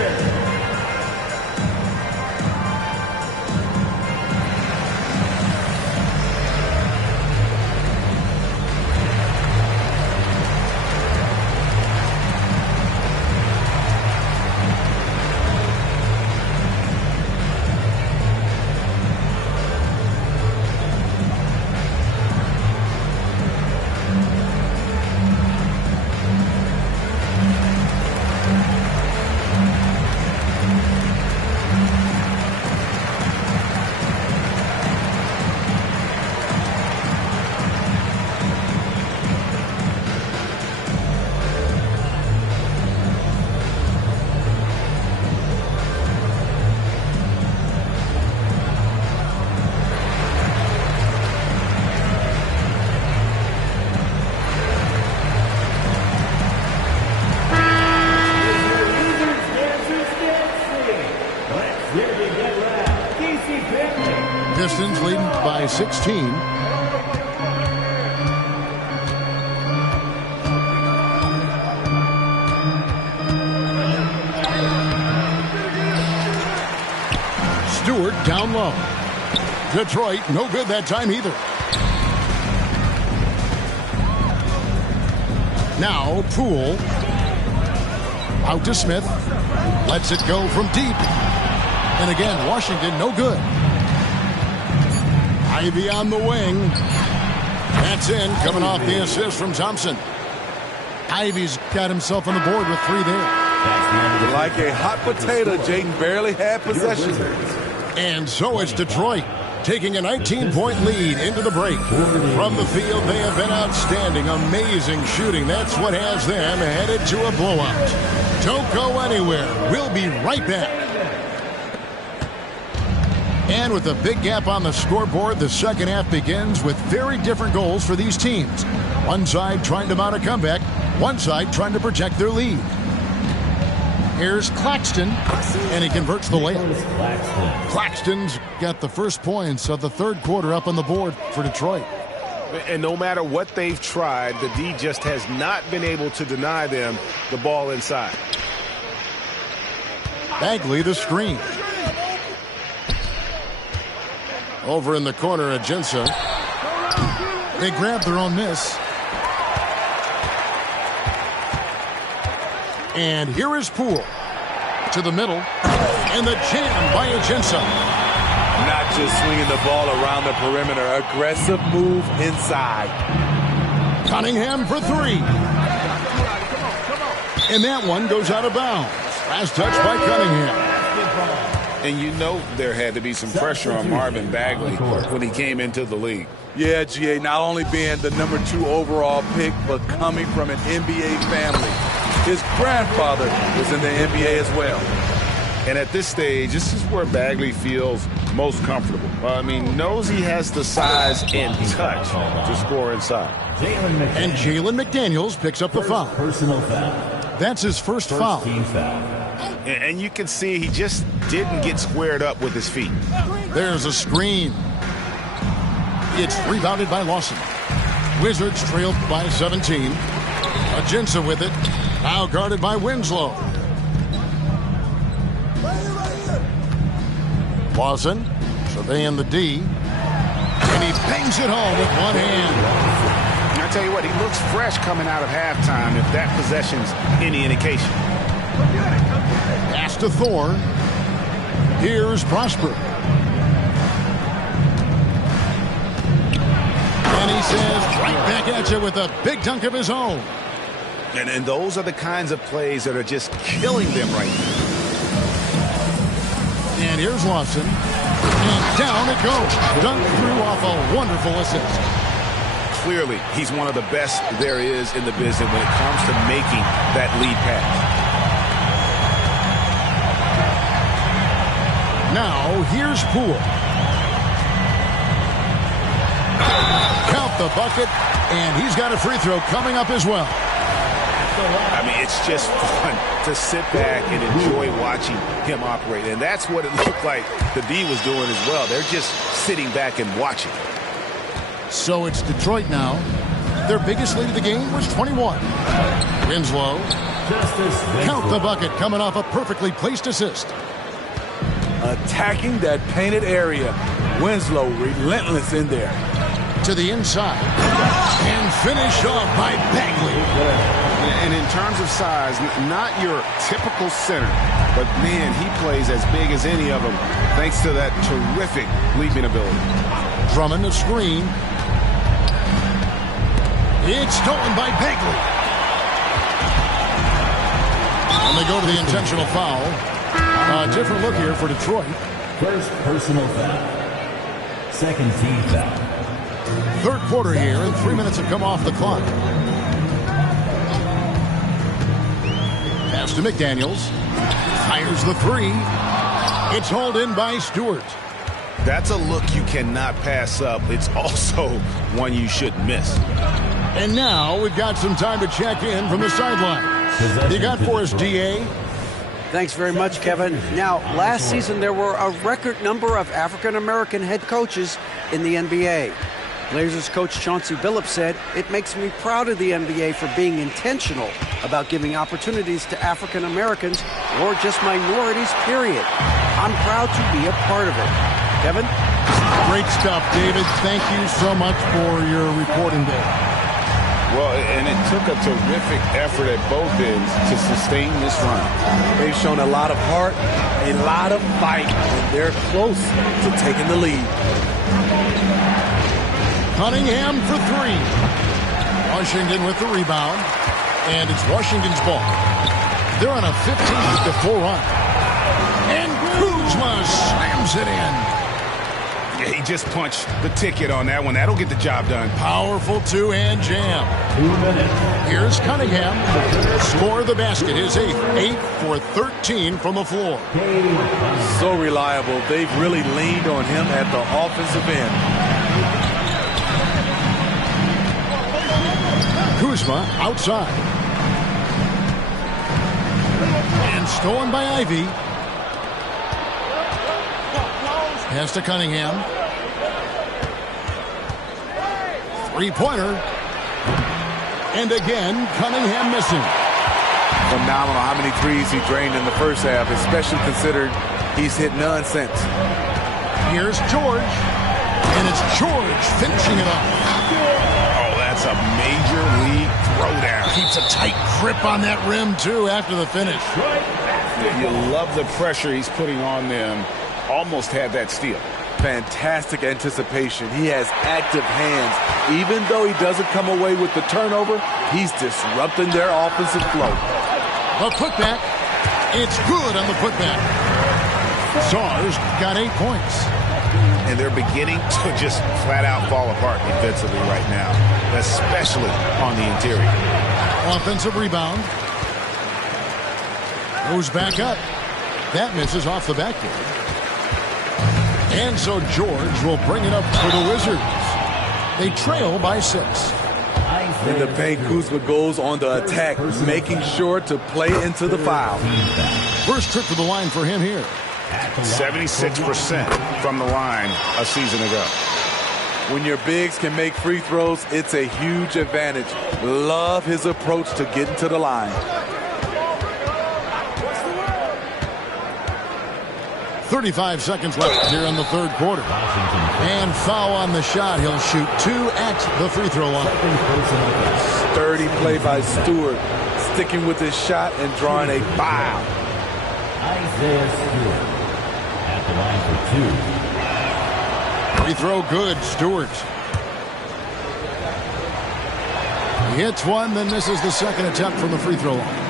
Pistons leading by 16. Stewart down low. Detroit, no good that time either. Now, Poole. Out to Smith. Lets it go from deep. And again, Washington, no good. Ivy on the wing. That's in, coming off the assist from Thompson. Ivy's got himself on the board with 3 there. Like a hot potato, Jayden barely had possession. And so it's Detroit taking a 19-point lead into the break. From the field, they have been outstanding. Amazing shooting. That's what has them headed to a blowout. Don't go anywhere. We'll be right back. And with a big gap on the scoreboard, the second half begins with very different goals for these teams. One side trying to mount a comeback, one side trying to protect their lead. Here's Claxton, and he converts the layup. Claxton's got the first points of the third quarter up on the board for Detroit. And no matter what they've tried, the D just has not been able to deny them the ball inside. Bagley the screen. Over in the corner, Ajinça. They grab their own miss. And here is Poole. To the middle. And the jam by Ajinça. Not just swinging the ball around the perimeter. Aggressive move inside. Cunningham for 3. And that one goes out of bounds. Last touch by Cunningham. And you know there had to be some pressure on Marvin Bagley when he came into the league. Yeah, GA, not only being the number 2 overall pick, but coming from an NBA family. His grandfather was in the NBA as well. And at this stage, this is where Bagley feels most comfortable. I mean, knows he has the size and touch to score inside. And Jalen McDaniels picks up the foul. Personal foul. That's his first foul. Team foul. And you can see he just didn't get squared up with his feet. There's a screen. It's rebounded by Lawson. Wizards trailed by 17. Ajinça with it. Now guarded by Winslow. Lawson surveying the D. And he bangs it home with one hand. And I tell you what, he looks fresh coming out of halftime if that possession's any indication. Pass to Thorne. Here's Prosper. And he says right back at you with a big dunk of his own. And those are the kinds of plays that are just killing them right now. And here's Lawson. And down it goes. Dunked through off a wonderful assist. Clearly, he's one of the best there is in the business when it comes to making that lead pass. Now, here's Poole. Count the bucket, and he's got a free throw coming up as well. I mean, it's just fun to sit back and enjoy watching him operate. And that's what it looked like the D was doing as well. They're just sitting back and watching. So it's Detroit now. Their biggest lead of the game was 21. Winslow. Count the bucket, coming off a perfectly placed assist. Attacking that painted area. Winslow relentless in there. To the inside. And finish off by Bagley. And in terms of size, not your typical center, but man, he plays as big as any of them thanks to that terrific leaping ability. Drummond a screen. It's stolen by Bagley. And they go to the intentional foul. A different look here for Detroit. First personal foul. Second team foul. Third quarter here, and 3 minutes have come off the clock. Pass to McDaniels. Fires the three. It's hauled in by Stewart. That's a look you cannot pass up. It's also one you should miss. And now we've got some time to check in from the sideline. You got for us, DA? Thanks very much, Kevin. Now, last season there were a record number of African-American head coaches in the NBA. Blazers coach Chauncey Billups said, "It makes me proud of the NBA for being intentional about giving opportunities to African Americans or just minorities, period. I'm proud to be a part of it." Kevin? Great stuff, David. Thank you so much for your reporting there. Well, and it took a terrific effort at both ends to sustain this run. They've shown a lot of heart, a lot of fight, and they're close to taking the lead. Cunningham for three. Washington with the rebound. And it's Washington's ball. They're on a 15-4 run. And Kuzma slams it in. Yeah, he just punched the ticket on that one. That'll get the job done. Powerful two-hand jam. 2 minutes. Here's Cunningham. Score the basket. His eighth. 8 for 13 from the floor. So reliable. They've really leaned on him at the offensive end. Kuzma outside. And stolen by Ivy. Pass to Cunningham. Three-pointer. And again, Cunningham missing. Phenomenal how many threes he drained in the first half, especially considered he's hit none since. Here's George. And it's George finishing it off. That's a major league throwdown. Keeps a tight grip on that rim, too, after the finish. You love the pressure he's putting on them. Almost had that steal. Fantastic anticipation. He has active hands. Even though he doesn't come away with the turnover, he's disrupting their offensive flow. The putback. It's good on the putback. Sars got 8 points. And they're beginning to just flat out fall apart defensively right now, especially on the interior. Offensive rebound. Goes back up. That misses off the backboard. And so George will bring it up for the Wizards. They trail by 6. In the paint, Kuzma goes on the attack, making sure to play into the foul. First trip to the line for him here. 76% from the line a season ago. When your bigs can make free throws, it's a huge advantage. Love his approach to getting to the line. 35 seconds left here in the third quarter. And foul on the shot. He'll shoot 2 at the free throw line. Sturdy play by Stewart, sticking with his shot and drawing a foul. Isaiah Stewart at the line for 2. Free throw good, Stewart. He hits one, then misses the second attempt from the free throw line.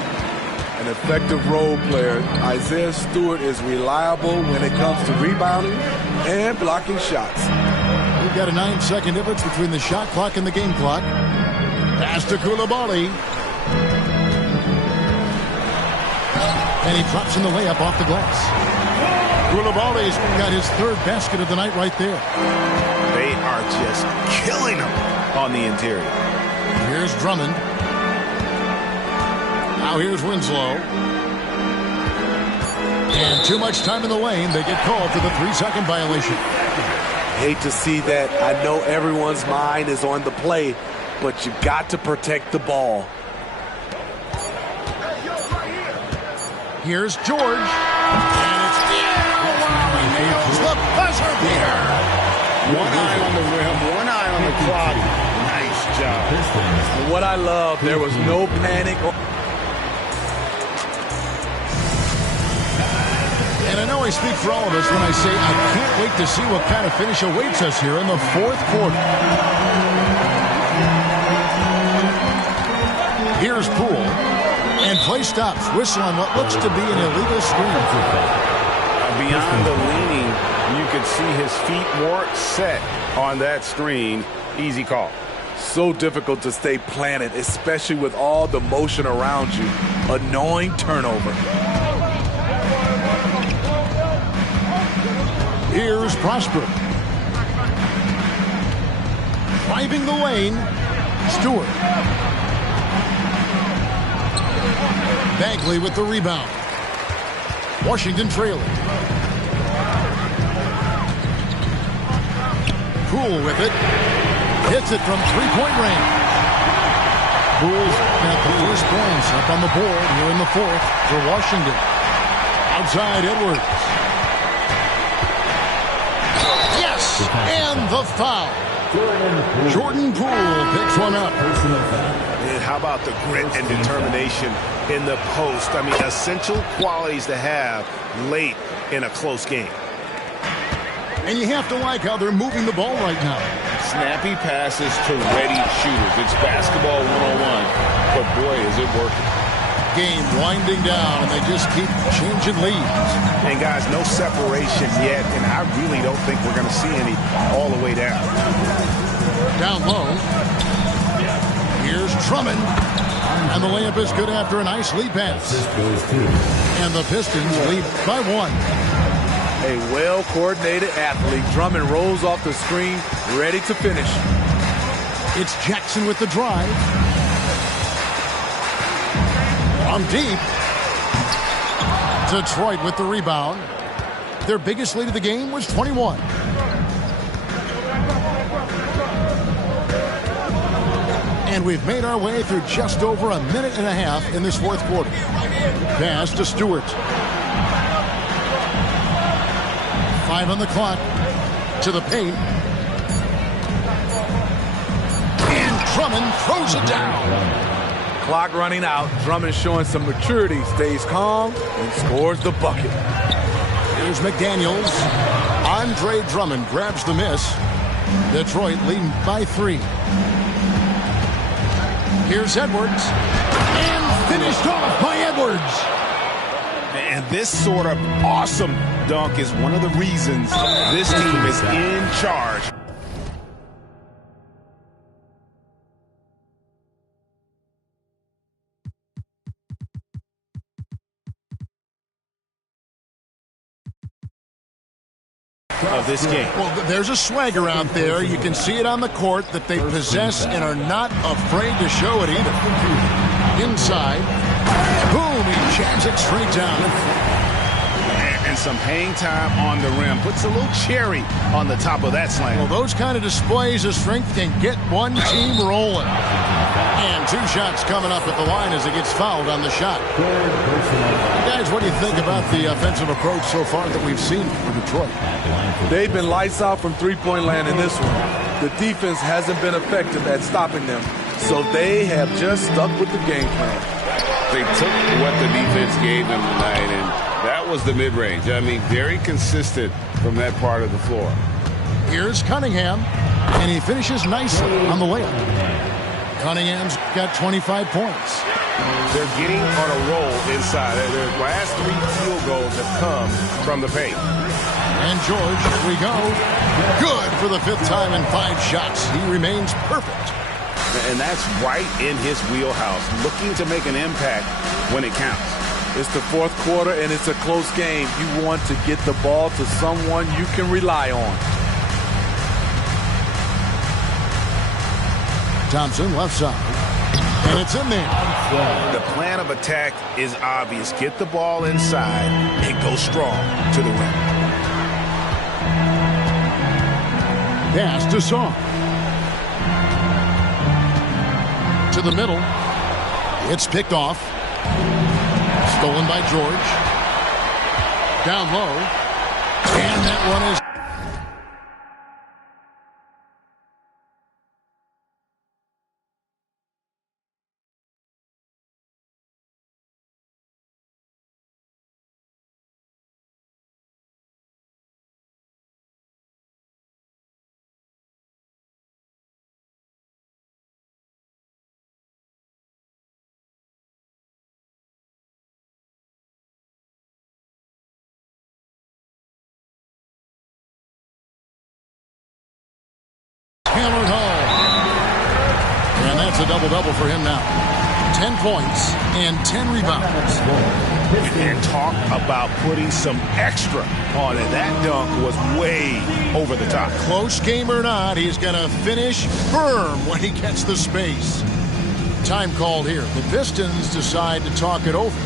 An effective role player. Isaiah Stewart is reliable when it comes to rebounding and blocking shots. We've got a 9-second difference between the shot clock and the game clock. Pass to Koulibaly. And he drops in the layup off the glass. Koulibaly's got his third basket of the night right there. They are just killing them on the interior. Here's Drummond. Now here's Winslow. And too much time in the lane. They get called for the 3-second violation. Hate to see that. I know everyone's mind is on the play, but you got to protect the ball. Here's George. And it's wow, he nails the buzzer beater. One eye on the rim, one eye on the clock. Nice job. And what I love, there was no panic. And I know I speak for all of us when I say I can't wait to see what kind of finish awaits us here in the fourth quarter. Here's Poole. And play stops. Whistle on what looks to be an illegal screen. Beyond the leaning, you could see his feet more set on that screen. Easy call. So difficult to stay planted, especially with all the motion around you. Annoying turnover. Here's Prosper. Driving the lane. Stewart. Bagley with the rebound. Washington trailing. Poole with it. Hits it from three-point range. Poole's got the first points up on the board here in the fourth for Washington. Outside Edwards. Yes! And the foul. Jordan Poole picks one up. And how about the grit and determination in the post? I mean, essential qualities to have late in a close game. And you have to like how they're moving the ball right now. Snappy passes to ready shooters. It's basketball 101, but boy, is it working. Game winding down, and they just keep changing leads. And guys, no separation yet, and I really don't think we're going to see any all the way down. Down low. Here's Drummond. And the layup is good after a nice lead pass. And the Pistons lead by one. A well-coordinated athlete. Drummond rolls off the screen, ready to finish. It's Jackson with the drive. From deep. Detroit with the rebound. Their biggest lead of the game was 21. And we've made our way through just over a minute and a half in this fourth quarter. Pass to Stewart. 5 on the clock. To the paint. And Drummond throws it down. Clock running out. Drummond showing some maturity. Stays calm and scores the bucket. Here's McDaniels. Andre Drummond grabs the miss. Detroit leading by 3. Here's Edwards. And finished off by Edwards. And this sort of awesome dunk is one of the reasons this team is in charge. Of this game. Well, there's a swagger out there. You can see it on the court that they possess and are not afraid to show it either. Inside. Boom, he jams it straight down. And some hang time on the rim. Puts a little cherry on the top of that slam. Well, those kind of displays of strength can get one team rolling. And 2 shots coming up at the line as it gets fouled on the shot. Guys, what do you think about the offensive approach so far that we've seen for Detroit? They've been lights out from three-point land in this one. The defense hasn't been effective at stopping them, so they have just stuck with the game plan. They took what the defense gave them tonight, and that was the mid-range. I mean, very consistent from that part of the floor. Here's Cunningham, and he finishes nicely on the layup. Cunningham's got 25 points. They're getting on a roll inside. Their last 3 field goals have come from the paint. And George, here we go. Good for the 5th time in 5 shots. He remains perfect. And that's right in his wheelhouse, looking to make an impact when it counts. It's the fourth quarter, and it's a close game. You want to get the ball to someone you can rely on. Thompson, left side. And it's in there. The plan of attack is obvious. Get the ball inside and go strong to the rim. Pass to Song. To the middle. It's picked off. Stolen by George. Down low. And that one is... hammered home. And that's a double-double for him now. 10 points and 10 rebounds. And talk about putting some extra on it. That dunk was way over the top. Close game or not, he's going to finish firm when he gets the space. Time called here. The Pistons decide to talk it over.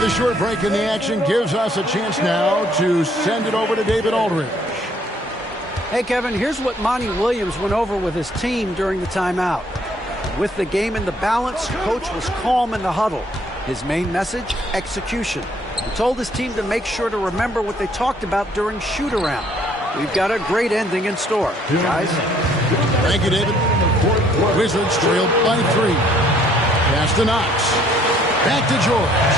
The short break in the action gives us a chance now to send it over to David Aldridge. Hey, Kevin, here's what Monty Williams went over with his team during the timeout. With the game in the balance, Coach was calm in the huddle. His main message, execution. He told his team to make sure to remember what they talked about during shoot-around. We've got a great ending in store, guys. Thank you, David. Wizards trailed by 3. Pass to Knox. Back to George.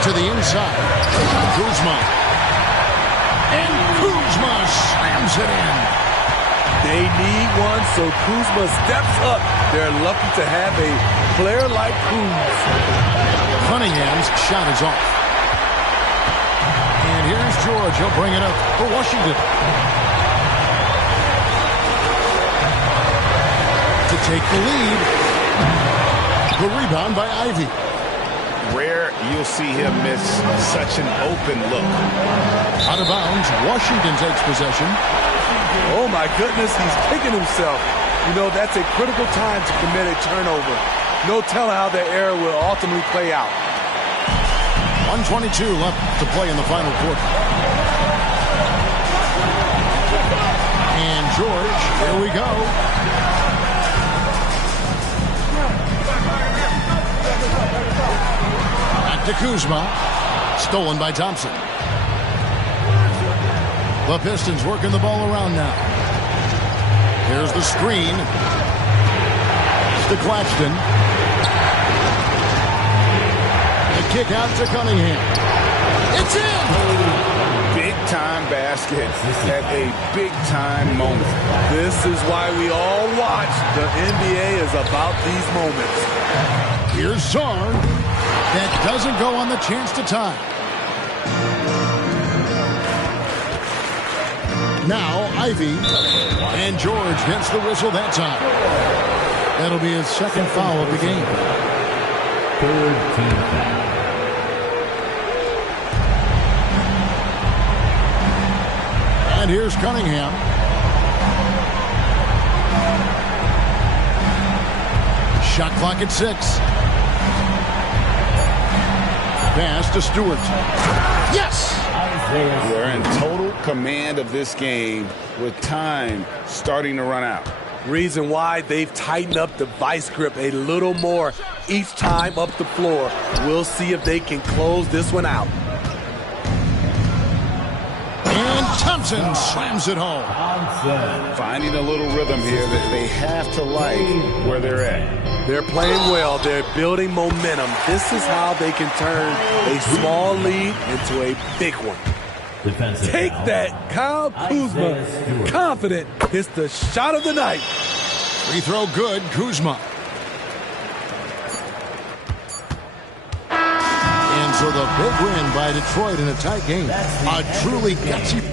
To the inside. Kuzma. And Kuzma slams it in. They need one, so Kuzma steps up. They're lucky to have a player like Kuz. Cunningham's shot is off. And here's George. He'll bring it up for Washington. To take the lead. The rebound by Ivy. Rare you'll see him miss such an open look. Out of bounds, Washington takes possession. Oh my goodness, he's kicking himself. You know, that's a critical time to commit a turnover. No telling how the error will ultimately play out. 1:22 left to play in the final quarter. And George, here we go. To Kuzma. Stolen by Thompson. The Pistons working the ball around now. Here's the screen. To Claxton. The kick out to Cunningham. It's in! Big-time basket at a big-time moment. This is why we all watch. The NBA is about these moments. Here's Zorn. That doesn't go on the chance to tie. Now Ivy. And George gets the whistle that time. That'll be his second foul of the game. Third team foul. And here's Cunningham. Shot clock at 6. Pass to Stewart. Yes! They're in total command of this game with time starting to run out. Reason why they've tightened up the vice grip a little more each time up the floor. We'll see if they can close this one out. And Thompson slams it home. Finding a little rhythm here that they have to like where they're at. They're playing well. They're building momentum. This is how they can turn a small lead into a big one. Defensive Take foul. that, Kyle Kuzma. Confident hits the shot of the night. Free throw good, Kuzma. And So the big win by Detroit in a tight game. A truly gutsy